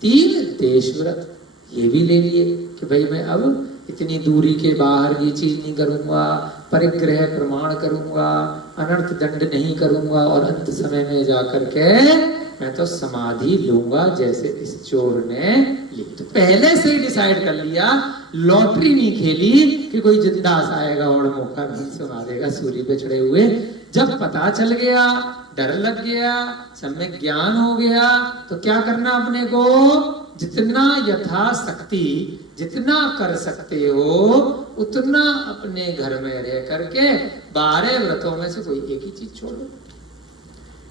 3 देशव्रत ये भी ले लिए कि भाई मैं अब इतनी दूरी के बाहर ये चीज नहीं करूंगा, परिग्रह प्रमाण करूंगा, अनर्थ दंड नहीं करूंगा, और अंत समय में जाकर के मैं तो समाधि लूंगा जैसे इस चोर ने ली। तो पहले से ही डिसाइड कर लिया, लॉटरी नहीं खेली कि कोई जिंदास आएगा और मौका नहीं सुना देगा सूली पे चढ़े हुए। जब पता चल गया, डर लग गया, सब में ज्ञान हो गया, तो क्या करना अपने को, जितना यथाशक्ति जितना कर सकते हो उतना अपने घर में रह करके 12 व्रतों में से कोई एक ही चीज छोड़ो,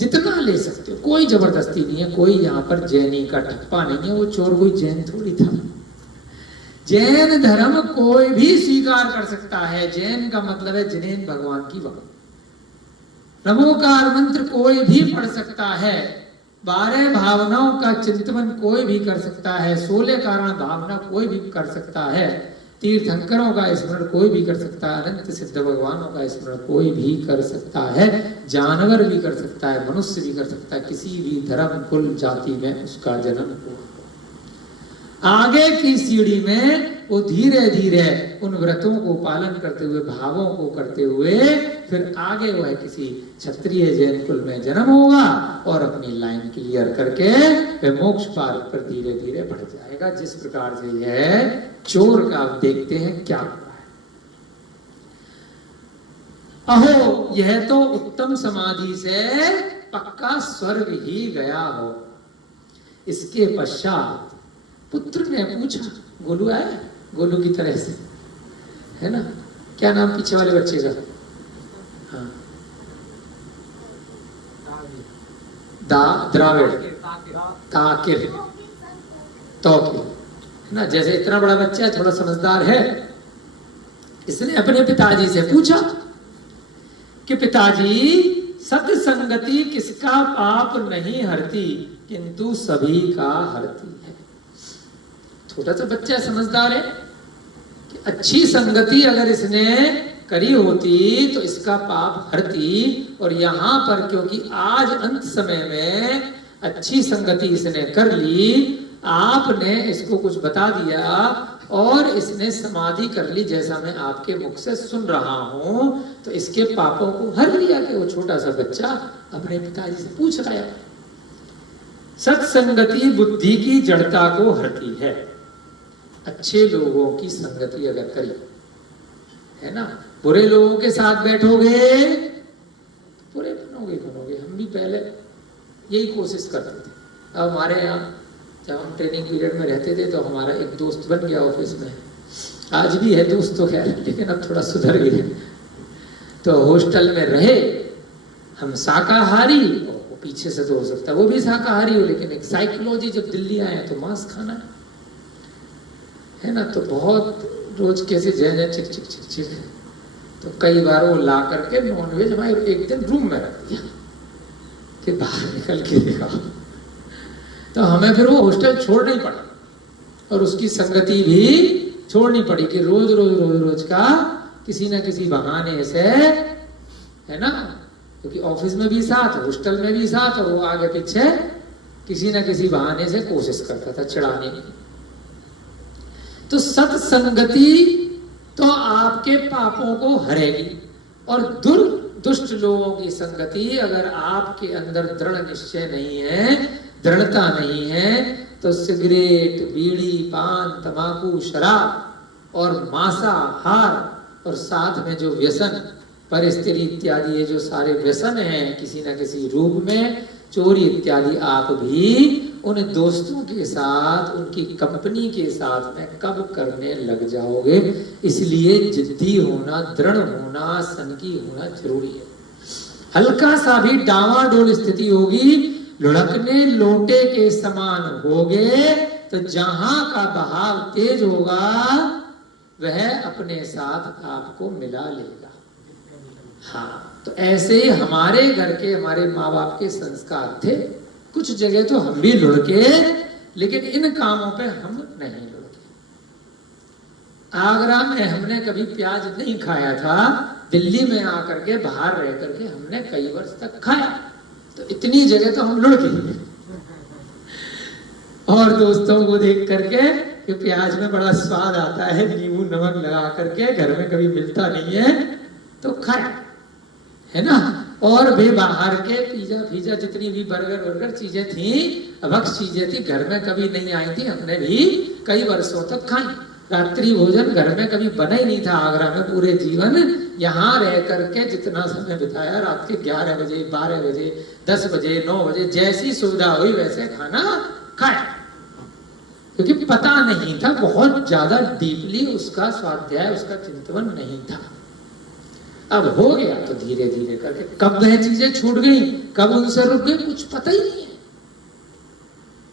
जितना ले सकते हो। कोई जबरदस्ती नहीं है, कोई यहाँ पर जैनी का ठप्पा नहीं है, वो चोर कोई जैन थोड़ी था। जैन धर्म कोई भी स्वीकार कर सकता है। जैन का मतलब है जिनेन भगवान की वाणी। नमोकार मंत्र कोई भी पढ़ सकता है। 12 भावनाओं का चिंतन कोई भी कर सकता है। 16 कारण भावना कोई भी कर सकता है। तीर्थंकरों का स्मरण कोई भी कर सकता है। अनंत सिद्ध भगवानों का स्मरण कोई भी कर सकता है। जानवर भी कर सकता है, मनुष्य भी कर सकता है। किसी भी धर्म कुल जाति में उसका जन्म हुआ। आगे की सीढ़ी में वो धीरे धीरे उन व्रतों को पालन करते हुए, भावों को करते हुए, फिर आगे वह किसी क्षत्रिय जैन कुल में जन्म होगा और अपनी लाइन क्लियर करके वह मोक्ष पार पर धीरे धीरे बढ़ जाएगा। जिस प्रकार से यह चोर का आप देखते हैं क्या हुआ है। अहो यह तो उत्तम समाधि से पक्का स्वर्ग ही गया हो। इसके पश्चात पुत्र ने पूछा, गोलू आया, गोलू की तरह से, है ना। क्या नाम पीछे वाले बच्चे का? हाँ, द्राविड़, ताकिर, तौकीर, है ना। जैसे इतना बड़ा बच्चा है, थोड़ा समझदार है, इसने अपने पिताजी से पूछा कि पिताजी सत्संगति किसका पाप नहीं हरती किंतु सभी का हरती है। छोटा सा बच्चा समझदार है कि अच्छी संगति अगर इसने करी होती तो इसका पाप हरती, और यहां पर क्योंकि आज अंत समय में अच्छी संगति इसने कर ली, आपने इसको कुछ बता दिया और इसने समाधि कर ली जैसा मैं आपके मुख से सुन रहा हूं, तो इसके पापों को हर लिया। कि वो छोटा सा बच्चा अपने पिताजी से पूछ रहा है। सत्संगति बुद्धि की जड़ता को हरती है। अच्छे लोगों की संगति अगर करी, है ना, बुरे लोगों के साथ बैठोगे तो बुरे बनोगे। हम भी पहले यही कोशिश करते थे। अब हमारे यहाँ जब हम ट्रेनिंग पीरियड में रहते थे तो हमारा एक दोस्त बन गया ऑफिस में, आज भी है दोस्त तो खैर, लेकिन अब थोड़ा सुधर गए। तो हॉस्टल में रहे हम शाकाहारी, वो पीछे से तो हो सकता है वो भी शाकाहारी हो, लेकिन एक साइकोलॉजी, जब दिल्ली आए तो मांस खाना है ना, तो बहुत रोज कैसे जय चिक चिक चिक चिक, तो कई बार वो ला करके नॉनवेज हमारे एक दिन रूम में रख दिया कि बाहर निकल के देखा। तो हमें फिर वो हॉस्टल छोड़ना ही पड़ा और उसकी संगति भी छोड़नी पड़ी कि रोज का किसी ना किसी बहाने से, है ना, क्योंकि ऑफिस में भी साथ, हॉस्टल में भी साथ, और वो आगे पीछे किसी ना किसी बहाने से कोशिश करता था चिढ़ाने की। तो सत्संगति तो आपके पापों को हरेगी, और दुष्ट लोगों की संगति अगर आपके अंदर दृढ़ निश्चय नहीं है, दृढ़ता नहीं है, तो सिगरेट, बीड़ी, पान, तंबाकू, शराब और मांसाहार और साथ में जो व्यसन, परिस्थिति इत्यादि, ये जो सारे व्यसन हैं किसी न किसी रूप में, चोरी इत्यादि, आप भी उन दोस्तों के साथ, उनकी कंपनी के साथ में कब करने लग जाओगे। इसलिए जिद्दी होना, दृढ़ होना, सनकी होना जरूरी है। हल्का सा भी डावाडोल स्थिति होगी, लुढ़कने लोटे के समान होगे, तो जहां का बहाव तेज होगा वह अपने साथ आपको मिला लेगा। हाँ, तो ऐसे ही हमारे घर के, हमारे माँ बाप के संस्कार थे। कुछ जगह तो हम भी लुढ़के, लेकिन इन कामों पे हम नहीं लुढ़के। आगरा में हमने कभी प्याज नहीं खाया था, दिल्ली में आकर के बाहर रह करके हमने कई वर्ष तक खाया, तो इतनी जगह तो हम लुढ़के। और दोस्तों को देख करके कि प्याज में बड़ा स्वाद आता है, नींबू नमक लगा करके, घर में कभी मिलता नहीं है तो खाया, है ना। और भी बाहर के पिज्जा फिजा जितनी भी बर्गर चीजें थी, अभक्ष चीजें थी, घर में कभी नहीं आई थी, हमने भी कई वर्षों तक खाई। रात्रि भोजन घर में कभी बना ही नहीं था आगरा में, पूरे जीवन यहाँ रह करके जितना समय बिताया, रात के 11 बजे 12 बजे 10 बजे 9 बजे जैसी सुविधा हुई वैसे खाना खाया, क्योंकि पता नहीं था, बहुत ज्यादा डीपली उसका स्वाध्याय, उसका चिंतन नहीं था। अब हो गया तो धीरे धीरे करके, कब वह चीजें छूट गई, कब उनसे रुक गई, कुछ पता ही नहीं है।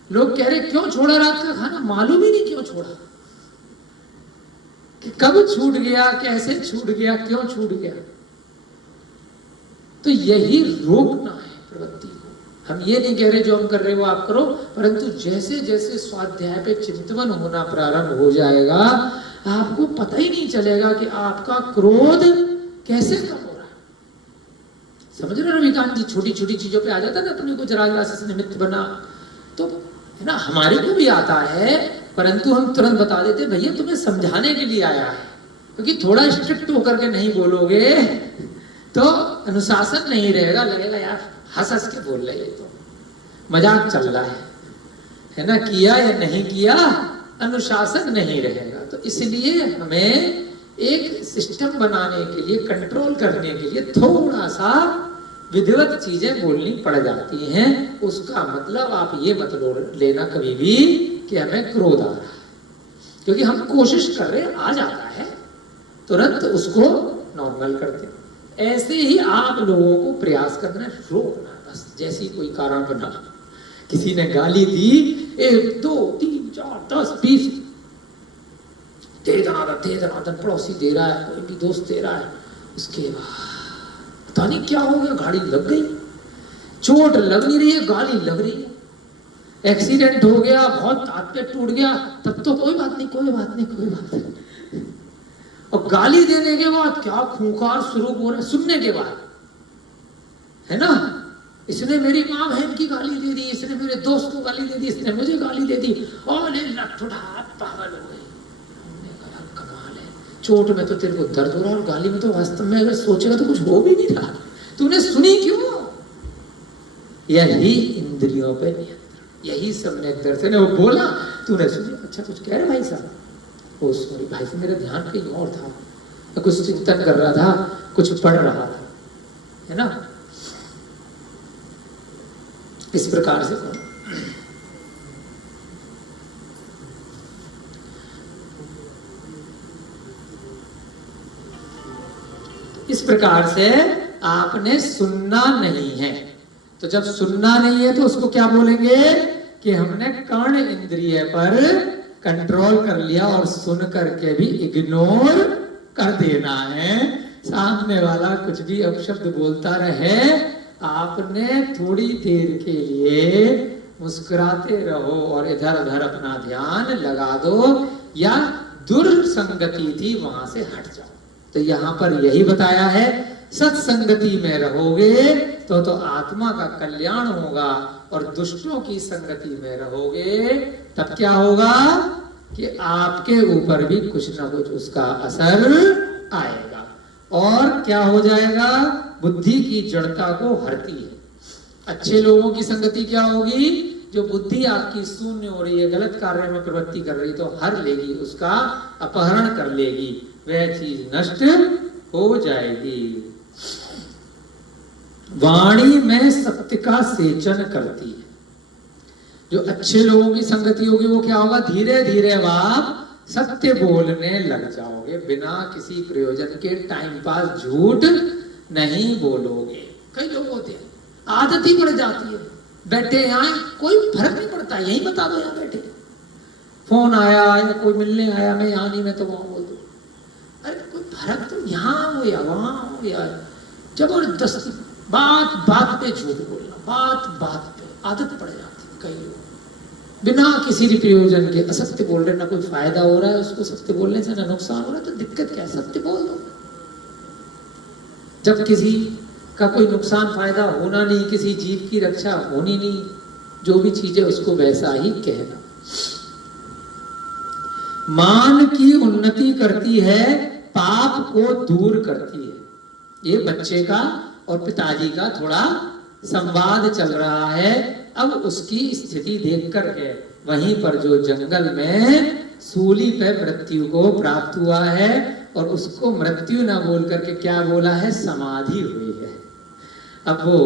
लोग कह रहे क्यों छोड़ा रात का खाना, मालूम ही नहीं क्यों छोड़ा, कि कब छूट गया, कैसे छूट गया, क्यों छूट गया। तो यही रोकना है प्रवृत्ति को। हम ये नहीं कह रहे जो हम कर रहे हो आप करो, परंतु जैसे जैसे स्वाध्याय पे चिंतन होना प्रारंभ हो जाएगा, आपको पता ही नहीं चलेगा कि आपका क्रोध कैसे कम हो रहा है। समझ रहे हो रविकांत जी, छोटी छोटी चीजों पे आ जाता है ना, अपने को जरा से निमित्त बना, तो है ना, हमारे को भी आता है, परंतु हम तुरंत बता देते भैया तुम्हें समझाने के लिए आया है, क्योंकि थोड़ा स्ट्रिक्ट होकर के नहीं बोलोगे तो अनुशासन नहीं रहेगा, लगेगा यार हंस हंस के बोल रहे हैं, तो मजाक चल रहा है ना, किया या नहीं किया अनुशासन नहीं रहेगा। तो इसलिए हमें एक सिस्टम बनाने के लिए, कंट्रोल करने के लिए थोड़ा सा विधिवत चीजें बोलनी पड़ जाती हैं। उसका मतलब आप ये मत लेना कभी भी कि हमें क्रोध आ रहा है, क्योंकि हम कोशिश कर रहे हैं, आ जाता है तुरंत उसको नॉर्मल करते हैं। ऐसे ही आप लोगों को प्रयास करना है रोकना, बस जैसी कोई कारण बना, किसी ने गाली दी 1 2 3 4 10 20 दनादन पड़ोसी दे रहा है, कोई भी दोस्त दे रहा है, उसके बाद पता नहीं क्या हो गया, गाड़ी लग गई, चोट लग नहीं रही है, गाली लग रही है, एक्सीडेंट हो गया, बहुत हाथ पे टूट गया, तब तो कोई बात नहीं, कोई बात नहीं, कोई बात नहीं। और गाली देने के बाद क्या खूंखार शुरू हो रहा है, सुनने के बाद, है ना, इसने मेरी माँ बहन की गाली दे दी, इसने मेरे दोस्त को गाली दे दी, इसने मुझे गाली दे दी, और पागल हो गई। कमाल है, चोट में तो तेरे को दर्द हो रहा है और गाली में तो वास्तव में अगर सोचेगा तो कुछ हो भी नहीं रहा, तूने सुनी क्यों? यही इंद्रियों पे नियंत्रण, यही सम्यक दर्शन है। वो बोला, तूने सुनी, अच्छा कुछ कह रहे भाई साहब, ओ सॉरी भाई साहब, मेरा ध्यान कहीं और था, मैं कुछ चिंतन कर रहा था, कुछ पढ़ रहा था, है ना। इस प्रकार से इस प्रकार से आपने सुनना नहीं है। तो जब सुनना नहीं है तो उसको क्या बोलेंगे कि हमने कर्ण इंद्रिय पर कंट्रोल कर लिया और सुन करके भी इग्नोर कर देना है। सामने वाला कुछ भी अपशब्द बोलता रहे, आपने थोड़ी देर के लिए मुस्कुराते रहो और इधर उधर अपना ध्यान लगा दो, या दुर्संगति थी वहां से हट जाओ। तो यहाँ पर यही बताया है, सत्संगति में रहोगे तो आत्मा का कल्याण होगा, और दुष्टों की संगति में रहोगे तब क्या होगा कि आपके ऊपर भी कुछ ना कुछ उसका असर आएगा। और क्या हो जाएगा, बुद्धि की जड़ता को हरती है। अच्छे लोगों की संगति क्या होगी, जो बुद्धि आपकी शून्य हो रही है, गलत कार्य में प्रवृत्ति कर रही, तो हर लेगी, उसका अपहरण कर लेगी, वह चीज नष्ट हो जाएगी। वाणी में सत्य का सेचन करती है। जो अच्छे लोगों की संगति होगी वो क्या होगा, धीरे धीरे आप सत्य बोलने लग जाओगे, बिना किसी प्रयोजन के टाइम पास झूठ नहीं बोलोगे। कई लोग होते हैं आदत ही पड़ जाती है, बैठे यहाँ कोई फर्क नहीं पड़ता, यही बता दो यहाँ बैठे, फोन आया या कोई मिलने आया, मैं यहाँ नहीं, मैं तो वहां बोल दूं, अरे कोई फर्क तो यहाँ हो या वहां हो, या जबरदस्ती बात बात पे झूठ बोलना, बात बात पे आदत पड़ जाती है कई लोग। बिना किसी भी प्रयोजन के असत्य बोल रहे, ना कोई फायदा हो रहा है उसको सत्य बोलने से, ना नुकसान हो रहा है, तो दिक्कत क्या है, सत्य बोल दो। जब किसी का कोई नुकसान फायदा होना नहीं, किसी जीव की रक्षा होनी नहीं, जो भी चीजें उसको वैसा ही कहना। मान की उन्नति करती है, पाप को दूर करती है। ये बच्चे का और पिताजी का थोड़ा संवाद चल रहा है। अब उसकी स्थिति देखकर के वहीं पर जो जंगल में सूली पे मृत्यु को प्राप्त हुआ है, और उसको मृत्यु ना बोल करके क्या बोला है, समाधि हुई है। अब वो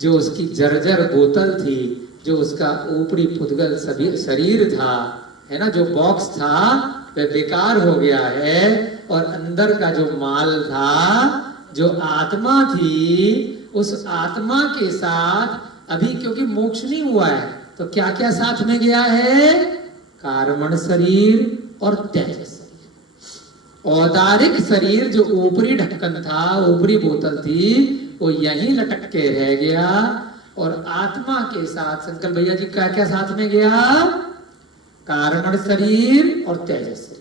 जो उसकी जर्जर बोतल थी, जो उसका ऊपरी पुद्गल शरीर था, है ना, जो बॉक्स था वह बेकार हो गया है, और अंदर का जो माल था, जो आत्मा थी, उस आत्मा के साथ अभी क्योंकि मोक्ष नहीं हुआ है, तो क्या क्या साथ में गया है, कार्मण शरीर और तेजस शरीर। औदारिक शरीर जो ऊपरी ढक्कन था, ऊपरी बोतल थी, वो यहीं लटक के रह गया, और आत्मा के साथ संकल्प भैया जी क्या क्या साथ में गया, कार्मण शरीर और तेजस शरीर।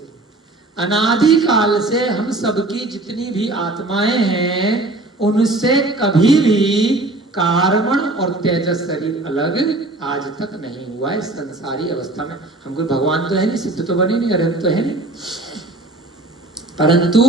अनादि काल से हम सबकी जितनी भी आत्माएं हैं, उनसे कभी भी कार्मण और तेजस शरीर अलग आज तक नहीं हुआ है संसारी अवस्था में। हम कोई भगवान तो है नहीं, सिद्ध तो बने नहीं, अरहंत तो है नहीं, परंतु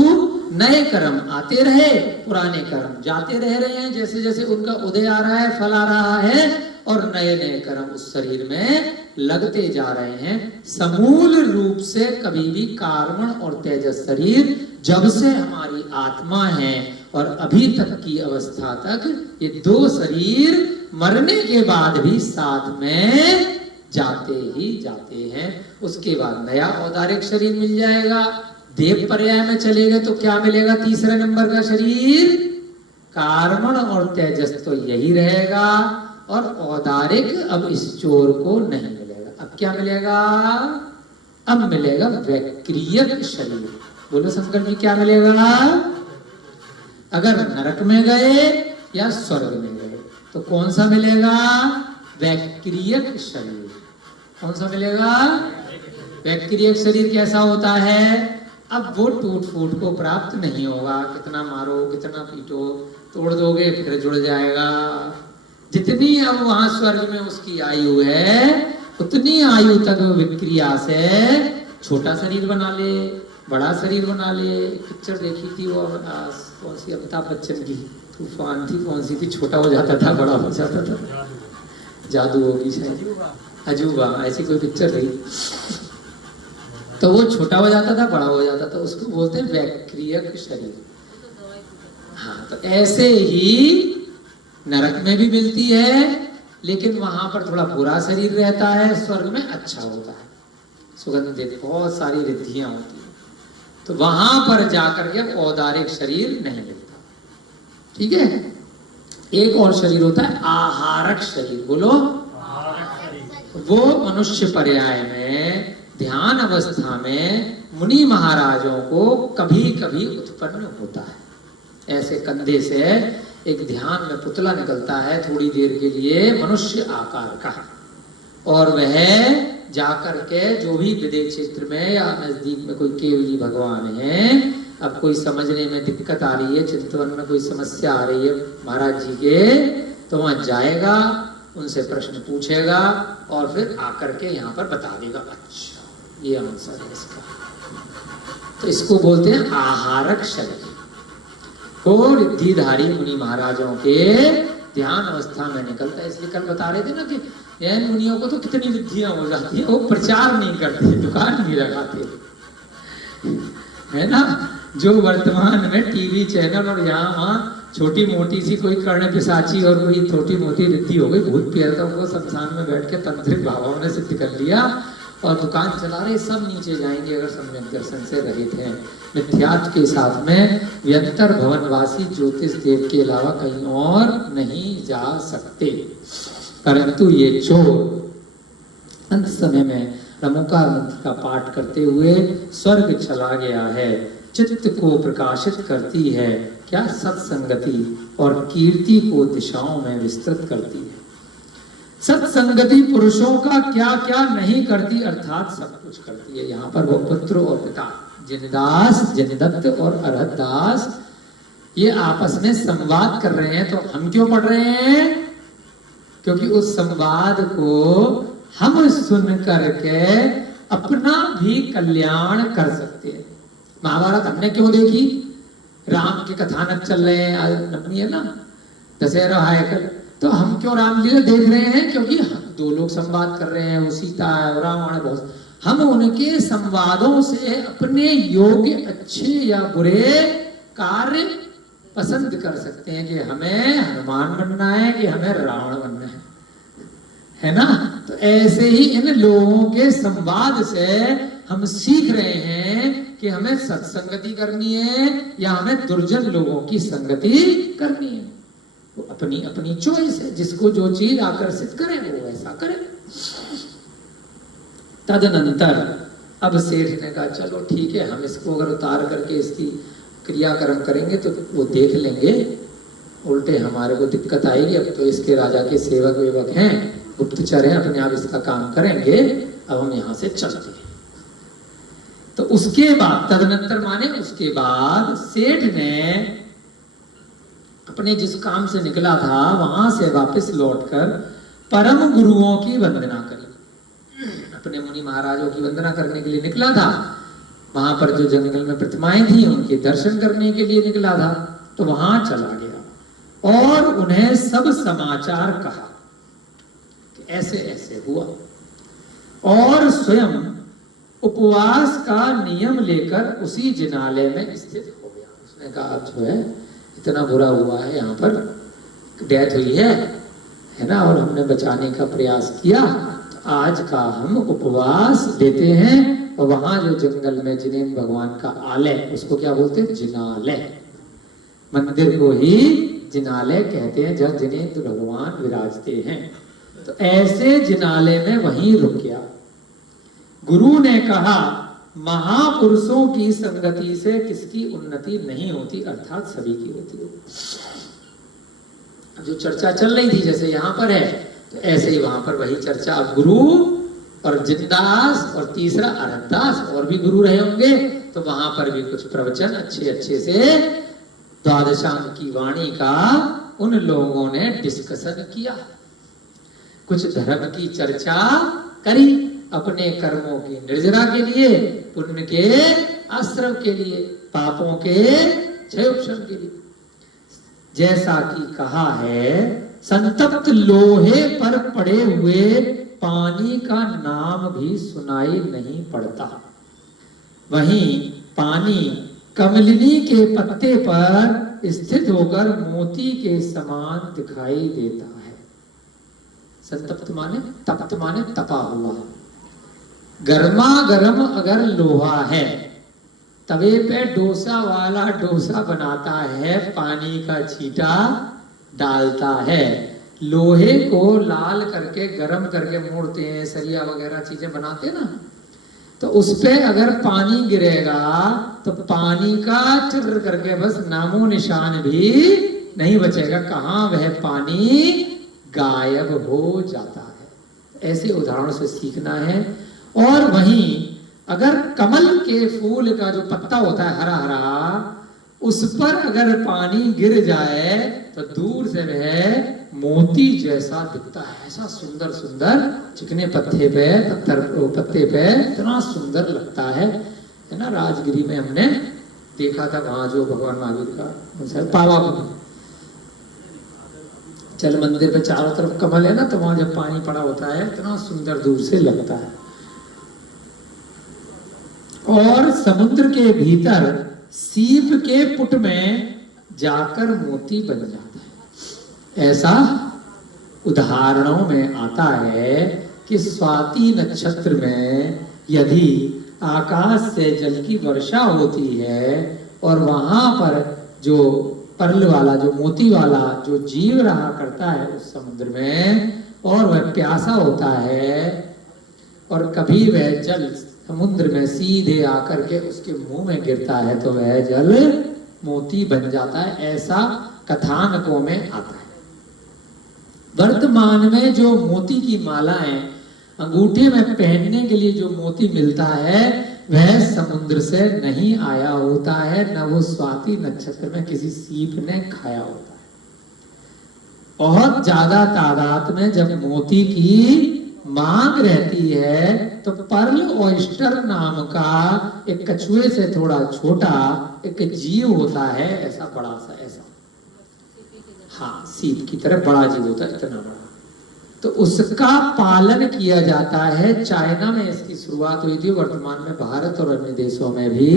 नए कर्म आते रहे, पुराने कर्म जाते रह रहे हैं, जैसे जैसे उनका उदय आ रहा है, फल आ रहा है, और नए नए कर्म उस शरीर में लगते जा रहे हैं। समूल रूप से कभी भी कार्मण और तेजस शरीर जब से हमारी आत्मा है और अभी तक की अवस्था तक, ये दो शरीर मरने के बाद भी साथ में जाते ही जाते हैं। उसके बाद नया औदारिक शरीर मिल जाएगा, देव पर्याय में चले गए तो क्या मिलेगा, तीसरे नंबर का शरीर, कार्मण और तेजस तो यही रहेगा, और औदारिक अब इस चोर को नहीं मिलेगा। अब क्या मिलेगा, अब मिलेगा वैक्रियक शरीर। बोलो शंकर जी क्या मिलेगा, अगर नरक में गए या स्वर्ग में गए तो कौन सा मिलेगा, वैक्रियक शरीर। कौन सा मिलेगा, वैक्रियक शरीर। कैसा होता है, अब वो टूट फूट को प्राप्त नहीं होगा, कितना मारो कितना पीटो, तोड़ दोगे फिर जुड़ जाएगा। जितनी अब वहां स्वर्ग में उसकी आयु है, उतनी आयु तक विक्रिया से छोटा शरीर बना ले, बड़ा शरीर बना ले। पिक्चर देखी थी वो कौन सी, अमिताभ बच्चन की, तूफान थी, कौन सी थी, छोटा हो जाता था बड़ा हो जाता था, जादू होगी शायद, अजूबा, ऐसी कोई पिक्चर रही। तो वो छोटा हो जाता था, बड़ा हो जाता था, उसको बोलते हैं वैक्रियक शरीर। हाँ, तो ऐसे ही नरक में भी मिलती है, लेकिन वहां पर थोड़ा बुरा शरीर रहता है, स्वर्ग में अच्छा होता है, सुगंधित, बहुत सारी रिद्धियां होती है, तो वहां पर जाकर के औदारिक शरीर नहीं मिलता। ठीक है, एक और शरीर होता है आहारक शरीर। बोलो, वो मनुष्य पर्याय में ध्यान अवस्था में मुनि महाराजों को कभी कभी उत्पन्न होता है। ऐसे कंधे से एक ध्यान में पुतला निकलता है थोड़ी देर के लिए, मनुष्य आकार का, और वह जाकर के जो भी विदेह क्षेत्र में या नजदीक में कोई केवली भगवान है, अब कोई समझने में दिक्कत आ रही है, चिंतन में कोई समस्या आ रही है महाराज जी के, तो वहां जाएगा, उनसे प्रश्न पूछेगा, और फिर आकर के यहाँ पर बता देगा, अच्छा ये आंसर है इसका। तो इसको बोलते हैं आहारक शरीर। और रिद्धिधारी मुनि महाराजों के ध्यान अवस्था में निकलता है। इसलिए कल बता रहे थे ना कि इन मुनियों को तो कितनी रिद्धियां हो जाती है, वो प्रचार नहीं करते, दुकान नहीं लगाते, है ना। जो वर्तमान में टीवी चैनल और यहाँ वहाँ छोटी मोटी सी कोई कर्ण पिशाची और कोई छोटी मोटी रिद्धि हो गई, भूत प्रेतों को शमशान में बैठ के तंत्रिक भावों ने सिद्ध कर लिया और दुकान चला रहे, सब नीचे जाएंगे अगर सम्यक दर्शन से रहित हैं। मिथ्यात्व के साथ में व्यंतर भवनवासी ज्योतिष देव के अलावा कहीं और नहीं जा सकते। परंतु ये चोर अंत समय में रमुकार मंत्र का पाठ करते हुए स्वर्ग चला गया है। चित्त को प्रकाशित करती है क्या, सत्संगति और कीर्ति को दिशाओं में विस्तृत करती है। सत्संगति पुरुषों का क्या क्या नहीं करती, अर्थात सब कुछ करती है। यहाँ पर वो पुत्र और पिता जिनदास, जिनदत्त और अरहतदास ये आपस में संवाद कर रहे हैं। तो हम क्यों पढ़ रहे हैं? क्योंकि उस संवाद को हम सुन करके अपना भी कल्याण कर सकते हैं। महाभारत हमने क्यों देखी? राम के कथानक चल रहे हैं, आज नवमी है ना, दशहरा है कल, तो हम क्यों रामलीला देख रहे हैं? क्योंकि दो लोग संवाद कर रहे हैं, वो सीता है, रावण है, बहुत। हम उनके संवादों से अपने योग्य अच्छे या बुरे कार्य पसंद कर सकते हैं कि हमें हनुमान बनना है कि हमें रावण बनना है ना? तो ऐसे ही इन लोगों के संवाद से हम सीख रहे हैं कि हमें सत्संगति करनी है या हमें दुर्जन लोगों की संगति करनी है। वो अपनी अपनी चॉइस है, जिसको जो चीज आकर्षित करे वो ऐसा करे। तदनंतर अब सेठ ने कहा चलो ठीक है, हम इसको अगर उतार करके इसकी क्रियाकर्म करेंगे तो वो देख लेंगे, उल्टे हमारे को दिक्कत आएगी। अब तो इसके राजा के सेवक वेवक हैं, गुप्तचर हैं, अपने आप इसका काम करेंगे, अब हम यहां से चलते हैं। तो उसके बाद तदनंतर माने उसके बाद सेठ ने अपने जिस काम से निकला था वहां से वापस लौटकर परम गुरुओं की वंदना करी। अपने मुनि महाराजों की वंदना करने के लिए निकला था। वहां पर जो जंगल में प्रतिमाएं थी उनके दर्शन करने के लिए निकला था, तो वहां चला गया और उन्हें सब समाचार कहा कि ऐसे ऐसे हुआ, और स्वयं उपवास का नियम लेकर उसी जिनालय में स्थित हो गया। उसने कहा अब जो है इतना बुरा हुआ है, यहाँ पर डेथ हुई है ना, और हमने बचाने का प्रयास किया, तो आज का हम उपवास लेते हैं। और वहां जो जंगल में जिनेन्द्र भगवान का आलय, उसको क्या बोलते हैं? जिनालय। मंदिर को ही जिनालय कहते हैं जहाँ जिनेन्द्र भगवान विराजते हैं। तो ऐसे जिनालय में वहीं रुक गया। गुरु ने कहा महापुरुषों की संगति से किसकी उन्नति नहीं होती, अर्थात सभी की होती है। जो चर्चा चल रही थी जैसे यहाँ पर है, तो ऐसे ही वहां पर वही चर्चा। अब गुरु और जिनदास और तीसरा अरहतदास, और भी गुरु रहे होंगे, तो वहां पर भी कुछ प्रवचन अच्छे अच्छे से द्वादशांग की वाणी का उन लोगों ने डिस्कशन किया। कुछ धर्म की चर्चा करी, अपने कर्मों की निर्जरा के लिए, पुण्य के आश्रम के लिए, पापों के क्षयोक्षम के लिए। जैसा कि कहा है, संतप्त लोहे पर पड़े हुए पानी का नाम भी सुनाई नहीं पड़ता, वहीं पानी कमलिनी के पत्ते पर स्थित होकर मोती के समान दिखाई देता है। संतप्त माने तप्त माने तपा हुआ। गर्मा गर्म अगर लोहा है, तवे पे डोसा वाला डोसा बनाता है, पानी का छींटा डालता है, लोहे को लाल करके गरम करके मोड़ते हैं, सरिया वगैरह चीजें बनाते हैं ना, तो उस पे अगर पानी गिरेगा तो पानी का चर करके बस नामो निशान भी नहीं बचेगा, कहाँ वह पानी गायब हो जाता है। ऐसे उदाहरण से सीखना है। और वहीं अगर कमल के फूल का जो पत्ता होता है हरा हरा, उस पर अगर पानी गिर जाए तो दूर से वह मोती जैसा दिखता है। ऐसा सुंदर सुंदर चिकने पत्ते पे पत्ते पे इतना सुंदर लगता है ना। राजगिरी में हमने देखा था, वहां जो भगवान महावीर का पावापुरी जल मंदिर पे चारों तरफ कमल है ना, तो वहां जब पानी पड़ा होता है इतना सुंदर दूर से लगता है। और समुद्र के भीतर सीप के पुट में जाकर मोती बन जाता है। ऐसा उदाहरणों में आता है कि स्वाति नक्षत्र में यदि आकाश से जल की वर्षा होती है और वहां पर जो पर्ल वाला, जो मोती वाला जो जीव रहा करता है उस समुद्र में, और वह प्यासा होता है, और कभी वह जल समुद्र में सीधे आकर के उसके मुंह में गिरता है तो वह जल मोती बन जाता है। ऐसा कथानकों में आता है। वर्तमान में जो मोती की मालाएं अंगूठे में पहनने के लिए जो मोती मिलता है वह समुद्र से नहीं आया होता है, न वो स्वाति नक्षत्र में किसी सीप ने खाया होता है। बहुत ज्यादा तादाद में जब मोती की मांग रहती है तो पर्ल ऑयस्टर नाम का एक कछुए से थोड़ा छोटा एक जीव होता है, ऐसा बड़ा सा, ऐसा, हाँ सीप की तरह बड़ा जीव होता है, इतना बड़ा, तो उसका पालन किया जाता है। चाइना में इसकी शुरुआत हुई थी, वर्तमान में भारत और अन्य देशों में भी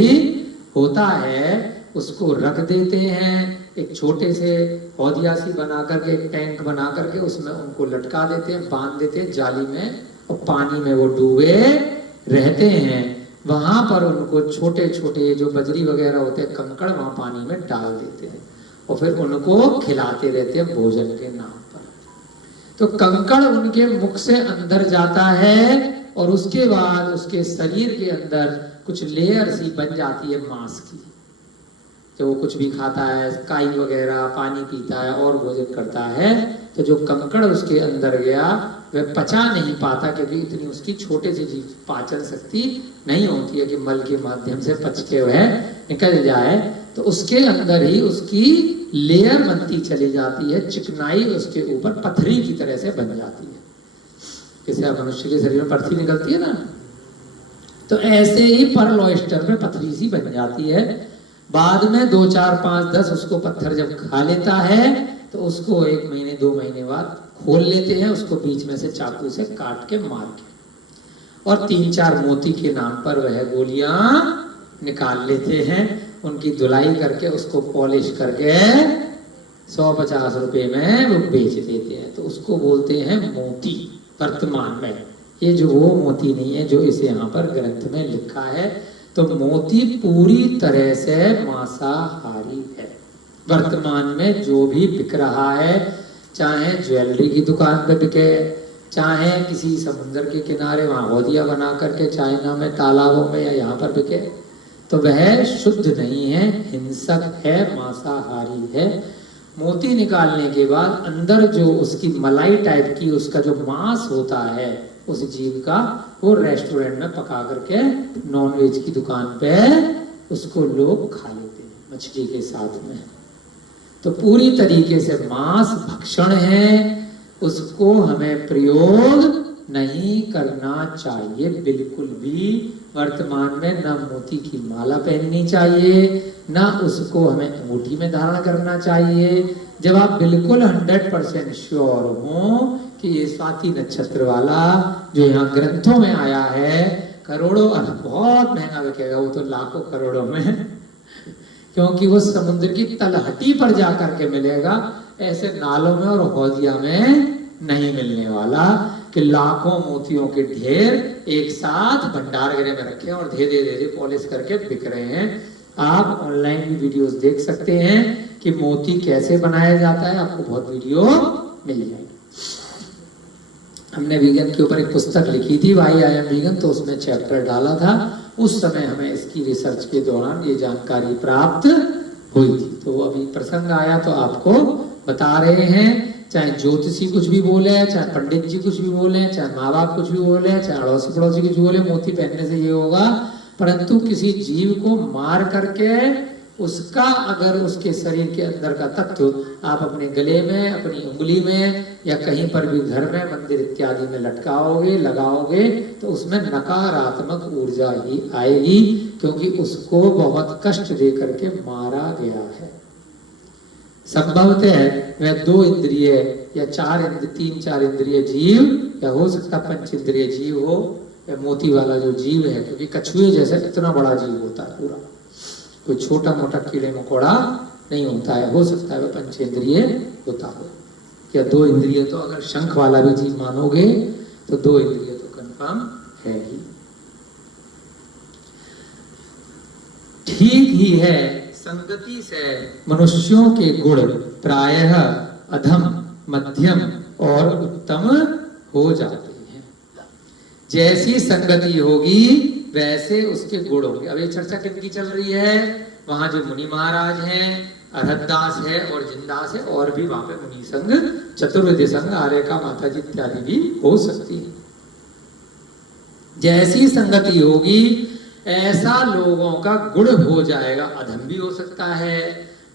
होता है। उसको रख देते हैं एक छोटे से हौदिया सी बना करके, एक टैंक बना करके, उसमें उनको लटका देते हैं, बांध देते हैं जाली में, और पानी में वो डूबे रहते हैं। वहां पर उनको छोटे छोटे जो बजरी वगैरह होते हैं कंकड़ वहां पानी में डाल देते हैं और फिर उनको खिलाते रहते हैं भोजन के नाम पर। तो कंकड़ उनके मुख से अंदर जाता है और उसके बाद उसके शरीर के अंदर कुछ लेयर सी बन जाती है मांस की। जब वो कुछ भी खाता है, काई वगैरह, पानी पीता है और भोजन करता है, तो जो कंकड़ उसके अंदर गया वह पचा नहीं पाता, क्योंकि इतनी उसकी छोटे से जीव पाचन शक्ति नहीं होती है कि मल के माध्यम से पच के वह निकल जाए। तो उसके अंदर ही उसकी लेयर बनती चली जाती है, चिकनाई उसके ऊपर पथरी की तरह से बन जाती है, जैसे मनुष्य के शरीर में पथरी निकलती है ना, तो ऐसे ही पर्ल ऑयस्टर में पथरी सी बन जाती है। बाद में 2, 4, 5, 10 उसको पत्थर जब खा लेता है तो उसको 1 महीने 2 महीने बाद खोल लेते हैं, उसको बीच में से चाकू से काट के मार के, और 3-4 मोती के नाम पर वह गोलियां निकाल लेते हैं। उनकी धुलाई करके उसको पॉलिश करके 100-50 रुपए में वो बेच देते हैं, तो उसको बोलते हैं मोती। वर्तमान में ये जो वो मोती नहीं है जो इसे यहाँ पर ग्रंथ में लिखा है, तो मोती पूरी तरह से मांसाहारी है। वर्तमान में जो भी बिक रहा है, चाहे ज्वेलरी की दुकान पे बिके, चाहे किसी समुद्र के किनारे वहां हौदिया बना करके चाइना में तालाबों में या यहाँ पर बिके, तो वह शुद्ध नहीं है, हिंसक है, मांसाहारी है। मोती निकालने के बाद अंदर जो उसकी मलाई टाइप की उसका जो मांस होता है उस जीव का, वो रेस्टोरेंट में पका करके नॉनवेज की दुकान पे उसको लोग खा लेते हैं मछली के साथ में। तो पूरी तरीके से मांस भक्षण है, उसको हमें प्रयोग नहीं करना चाहिए बिल्कुल भी। वर्तमान में न मोती की माला पहननी चाहिए, न उसको हमें अंगूठी में धारण करना चाहिए। जब आप बिल्कुल 100% श्योर हो कि ये स्वाति नक्षत्र वाला जो यहाँ ग्रंथों में आया है करोड़ों, बहुत महंगा बिकेगा वो तो लाखों करोड़ों में क्योंकि वो समुद्र की तलहटी पर जाकर के मिलेगा, ऐसे नालों में और हौदिया में नहीं मिलने वाला कि लाखों मोतियों के ढेर एक साथ भंडार गृह में रखे और धीरे धीरे पॉलिश करके बिक रहे हैं। आप ऑनलाइन भी वीडियोस देख सकते हैं कि मोती कैसे बनाया जाता है, आपको बहुत वीडियो मिल जाएगी। हमने वीगन के ऊपर एक पुस्तक लिखी थी, वाई आई एम वीगन, तो उसमें चैप्टर डाला था। उस समय हमें इसकी रिसर्च के दौरान ये जानकारी प्राप्त हुई थी, तो अभी प्रसंग आया तो आपको बता रहे हैं। चाहे ज्योतिषी कुछ भी बोले, चाहे पंडित जी कुछ भी बोले, चाहे माँ बाप कुछ भी बोले, चाहे अड़ोसी पड़ोसी कुछ बोले, मोती पहनने से ये होगा, परंतु किसी जीव को मार करके उसका अगर उसके शरीर के अंदर का तत्व आप अपने गले में, अपनी उंगली में या कहीं पर भी घर में, मंदिर इत्यादि में लटकाओगे, लगाओगे, तो उसमें नकारात्मक ऊर्जा ही आएगी, क्योंकि उसको बहुत कष्ट दे करके मारा गया है। संभवतः वह 2 इंद्रिय या 3-4 इंद्रिय जीव, या हो सकता 5 इंद्रिय जीव हो, या मोती वाला जो जीव है, क्योंकि कछुए जैसा इतना बड़ा जीव होता है पूरा, कोई छोटा मोटा कीड़े मकोड़ा नहीं होता है। हो सकता है वह 5 इंद्रिय होता हो, या 2 इंद्रिय, तो अगर शंख वाला भी जीव मानोगे तो 2 इंद्रिय तो कंफर्म है ही। ठीक ही है, संगति से मनुष्यों के गुण प्रायः अधम, मध्यम और उत्तम हो जाते हैं। जैसी संगति होगी वैसे उसके गुण होंगे। अब ये चर्चा किनकी चल रही है? वहां जो मुनि महाराज हैं, अरहदास है और जिनदास है, और भी वहां पे मुनि संघ, चतुर्विध संघ, आर्य का माता जी इत्यादि भी हो सकती है। जैसी संगति होगी ऐसा लोगों का गुण हो जाएगा। अधम भी हो सकता है,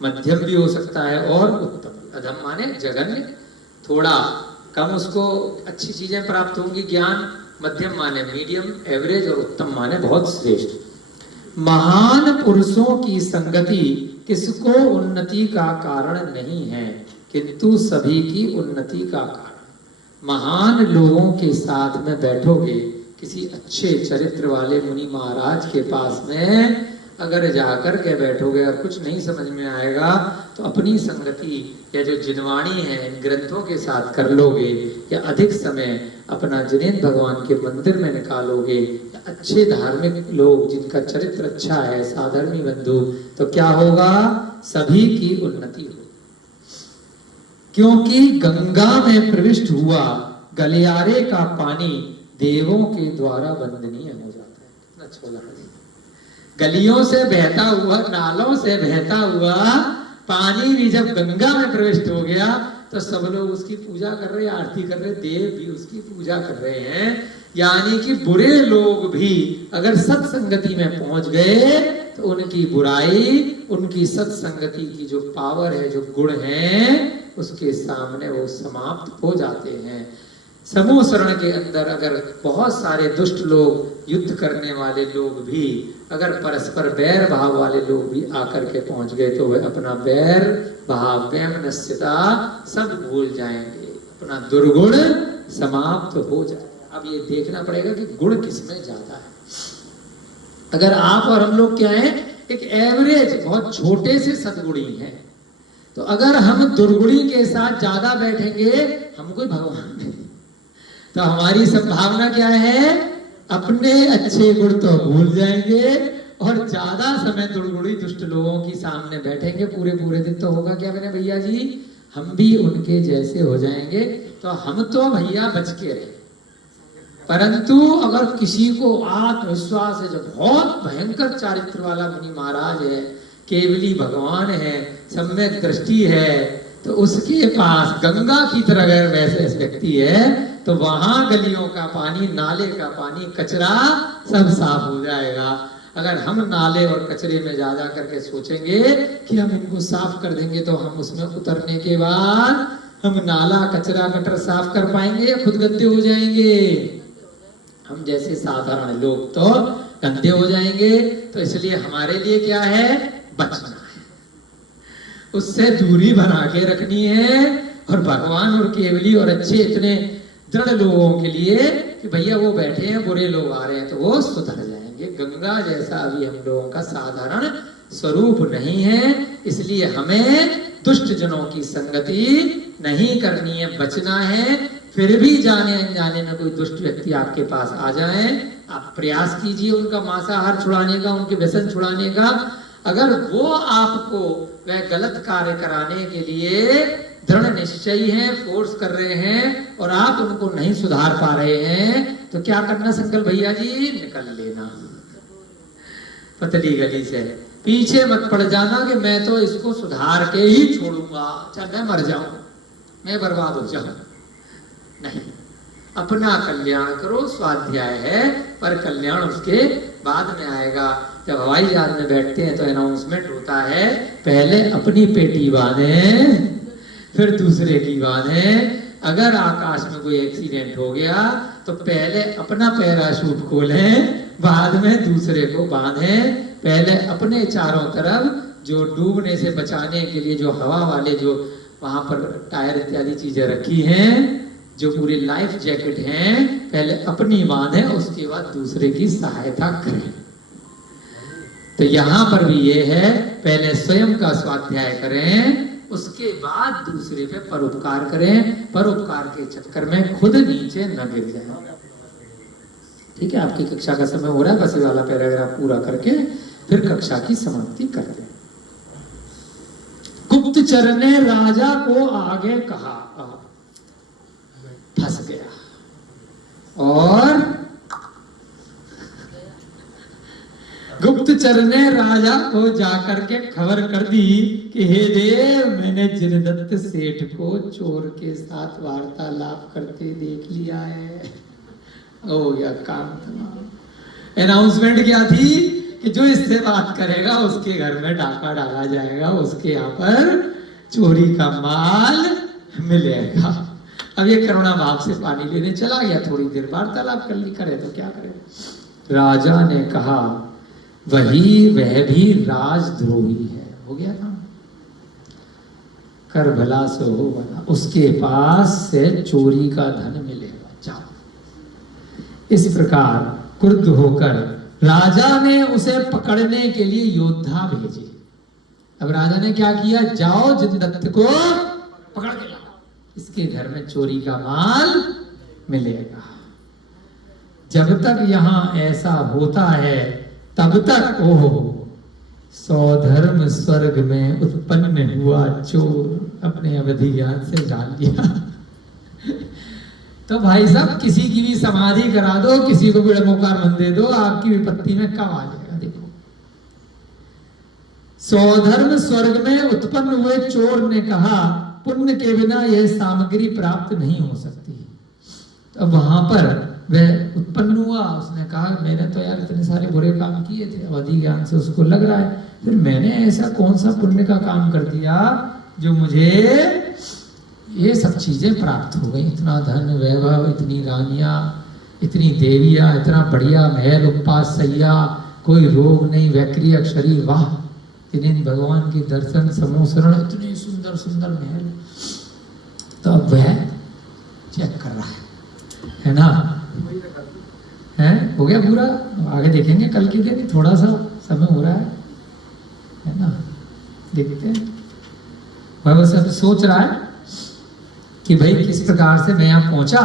मध्यम भी हो सकता है और उत्तम। अधम माने जघन्य, थोड़ा कम उसको अच्छी चीजें प्राप्त होंगी ज्ञान, मध्यम माने मीडियम एवरेज, और उत्तम माने बहुत श्रेष्ठ। महान पुरुषों की संगति किसको उन्नति का कारण नहीं है, किंतु सभी की उन्नति का कारण। महान लोगों के साथ में बैठोगे, किसी अच्छे चरित्र वाले मुनि महाराज के पास में अगर जाकर के बैठोगे और कुछ नहीं समझ में आएगा तो अपनी संगति या जो जिनवाणी है इन ग्रंथों के साथ कर लोगे, या अधिक समय अपना जिनेंद्र भगवान के मंदिर में निकालोगे, या अच्छे धार्मिक लोग जिनका चरित्र अच्छा है, साधर्मी बंधु, तो क्या होगा, सभी की उन्नति होगी। क्योंकि गंगा में प्रविष्ट हुआ गलियारे का पानी देवों के द्वारा वंदनीय हो जाता है। कितना अच्छा लगा। गलियों से बहता हुआ, नालों से बहता हुआ पानी भी जब गंगा में प्रविष्ट हो गया तो सब लोग उसकी पूजा कर रहे हैं, आरती कर रहे हैं, देव भी उसकी पूजा कर रहे हैं। यानी कि बुरे लोग भी अगर सत्संगति में पहुंच गए तो उनकी बुराई, उनकी सत्संगति की जो पावर है, जो गुण है, उसके सामने वो समाप्त हो जाते हैं। समूह शरण के अंदर अगर बहुत सारे दुष्ट लोग, युद्ध करने वाले लोग भी, अगर परस्पर बैर भाव वाले लोग भी आकर के पहुंच गए तो वह अपना बैर भाव, वैमनस्यता सब भूल जाएंगे, अपना दुर्गुण समाप्त हो जाएगा। अब ये देखना पड़ेगा कि गुण किसमें ज्यादा है। अगर आप और हम लोग क्या है, एक एवरेज बहुत छोटे से सद्गुणी हैं, तो अगर हम दुर्गुणी के साथ ज्यादा बैठेंगे, हम कोई भगवान नहीं, तो हमारी संभावना क्या है, अपने अच्छे गुण तो भूल जाएंगे और ज्यादा समय दुर्गुणी दुष्ट लोगों की सामने बैठेंगे पूरे पूरे दिन। तो होगा क्या मेरे भैया जी, हम भी उनके जैसे हो जाएंगे। तो हम तो भैया बच के रहे, परंतु अगर किसी को आत्मविश्वास है, जो बहुत भयंकर चारित्र वाला मुनि महाराज है, केवली भगवान है, सम्यक दृष्टि है, तो उसके पास गंगा की तरह अगर वैसे व्यक्ति है तो वहां गलियों का पानी, नाले का पानी, कचरा सब साफ हो जाएगा। अगर हम नाले और कचरे में जा जा करके सोचेंगे कि हम इनको साफ कर देंगे तो हम उसमें उतरने के बाद हम नाला, कचरा, गटर साफ कर पाएंगे या खुद गंदे हो जाएंगे? हम जैसे साधारण लोग तो गंदे हो जाएंगे। तो इसलिए हमारे लिए क्या है, बचना है, उससे दूरी बना के रखनी है। और भगवान और केवली और अच्छे इतने दृढ़ लोगों के लिए कि भैया वो बैठे हैं, बुरे लोग आ रहे हैं तो वो सुधर जाएंगे। गंगा जैसा अभी हम लोगों का साधारण स्वरूप नहीं है, इसलिए हमें दुष्ट जनों की संगति नहीं करनी है, बचना है। फिर भी जाने अनजाने में कोई दुष्ट व्यक्ति आपके पास आ जाए, आप प्रयास कीजिए उनका मांसाहार छुड़ाने का, उनके व्यसन छुड़ाने का। अगर वो आपको वह गलत कार्य कराने के लिए दृढ़ निश्चयी है, फोर्स कर रहे हैं और आप उनको नहीं सुधार पा रहे हैं, तो क्या करना संकल्प भैया जी, निकल लेना पतली गली से। पीछे मत पड़ जाना कि मैं तो इसको सुधार के ही छोड़ूंगा, चाहे मैं मर जाऊं, मैं बर्बाद हो जाऊं। नहीं, अपना कल्याण करो, स्वाध्याय है, पर कल्याण उसके बाद में आएगा। जब हवाई जहाज में बैठते हैं तो अनाउंसमेंट होता है, पहले अपनी पेटी बांधे फिर दूसरे की बांधे। अगर आकाश में कोई एक्सीडेंट हो गया तो पहले अपना पैराशूट खोलें, बाद में दूसरे को बांधें। पहले अपने चारों तरफ जो डूबने से बचाने के लिए जो हवा वाले जो वहां पर टायर इत्यादि चीजें रखी हैं, जो पूरी लाइफ जैकेट हैं, पहले अपनी बांधें, उसके बाद दूसरे की सहायता करें। तो यहाँ पर भी ये है, पहले स्वयं का स्वाध्याय करें, उसके बाद दूसरे पे परोपकार करें। परोपकार के चक्कर में खुद नीचे न गिर जाए। ठीक है, आपकी कक्षा का समय हो रहा है, बस ये वाला पैराग्राफ पूरा करके फिर कक्षा की समाप्ति करते हैं। गुप्तचर ने राजा को आगे कहा, फंस गया। और गुप्तचर निशाचर ने राजा को जाकर के खबर कर दी कि हे देव, मैंने जिनदत्त सेठ को चोर के साथ वार्तालाप करते देख लिया है। ओ या काम तमाम। अनाउंसमेंट क्या थी कि जो इससे बात करेगा उसके घर में डाका डाला जाएगा, उसके यहाँ पर चोरी का माल मिलेगा। अब ये करुणा भाव से पानी लेने चला गया, थोड़ी देर वार्तालाप कर ली, करे तो क्या करे। राजा ने कहा वह भी राजद्रोही है। हो गया काम, कर भला सो हो भला, उसके पास से चोरी का धन मिलेगा, जाओ। इस प्रकार क्रुद्ध होकर राजा ने उसे पकड़ने के लिए योद्धा भेजे। अब राजा ने क्या किया, जाओ जिनदत्त को पकड़ के लाओ, इसके घर में चोरी का माल मिलेगा। जब तक यहां ऐसा होता है तब तक ओहो सौधर्म स्वर्ग में उत्पन्न हुआ चोर अपने अवधि ज्ञान से जान लिया। तो भाई साहब, किसी की भी समाधि करा दो, किसी को भी डमोकार मन दे दो, आपकी विपत्ति में कब आ जाएगा। देखो, सौधर्म स्वर्ग में उत्पन्न हुए चोर ने कहा पुण्य के बिना यह सामग्री प्राप्त नहीं हो सकती। तो वहां पर वह उत्पन्न हुआ, उसने कहा मैंने तो यार इतने सारे बुरे काम किए थे, अवधि ज्ञान से उसको लग रहा है, फिर मैंने ऐसा कौन सा पुण्य का काम कर दिया जो मुझे ये सब चीजें प्राप्त हो गई, इतना धन वैभव, इतनी रानियां, इतनी देवियां, इतना बढ़िया महल, उपवास सैया, कोई रोग नहीं, वैक्रिय शरीर, वाह, इन्हें भगवान के दर्शन समोसरण, इतने सुंदर सुंदर महल। तो अब वह चेक कर रहा है ना, है हो गया पूरा, आगे देखेंगे कल के दिन, थोड़ा सा समय हो रहा है ना, देखते हैं। वह सब सोच रहा है कि भाई किस प्रकार से मैं यहां पहुंचा।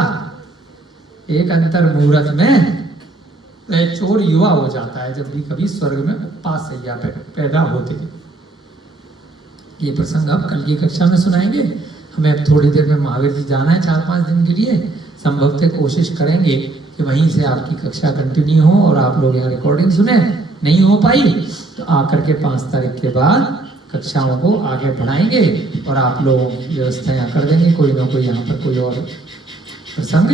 एक अंतर मुहूर्त में वह चोर युवा हो जाता है, जब भी कभी स्वर्ग में उपवास सैया पैदा होते। ये प्रसंग अब कल की कक्षा में सुनाएंगे। हमें अब थोड़ी देर में महावीर जी जाना है 4-5 दिन के लिए। संभवतः कोशिश करेंगे कि वहीं से आपकी कक्षा कंटिन्यू हो और आप लोग यहाँ रिकॉर्डिंग सुने। नहीं हो पाई तो आकर के 5 तारीख के बाद कक्षाओं को आगे बढ़ाएंगे और आप लोग व्यवस्था यहाँ कर देंगे। कोई ना कोई यहाँ पर कोई और प्रसंग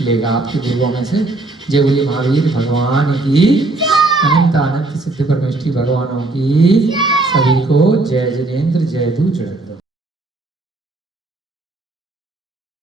लेगा आपके गुरुओं में से। जय बोलिए महावीर भगवान की, अनंत अनंत सिद्ध परमेष्ठी भगवानों की। सभी को जय जिनेन्द्र, जय दू जय।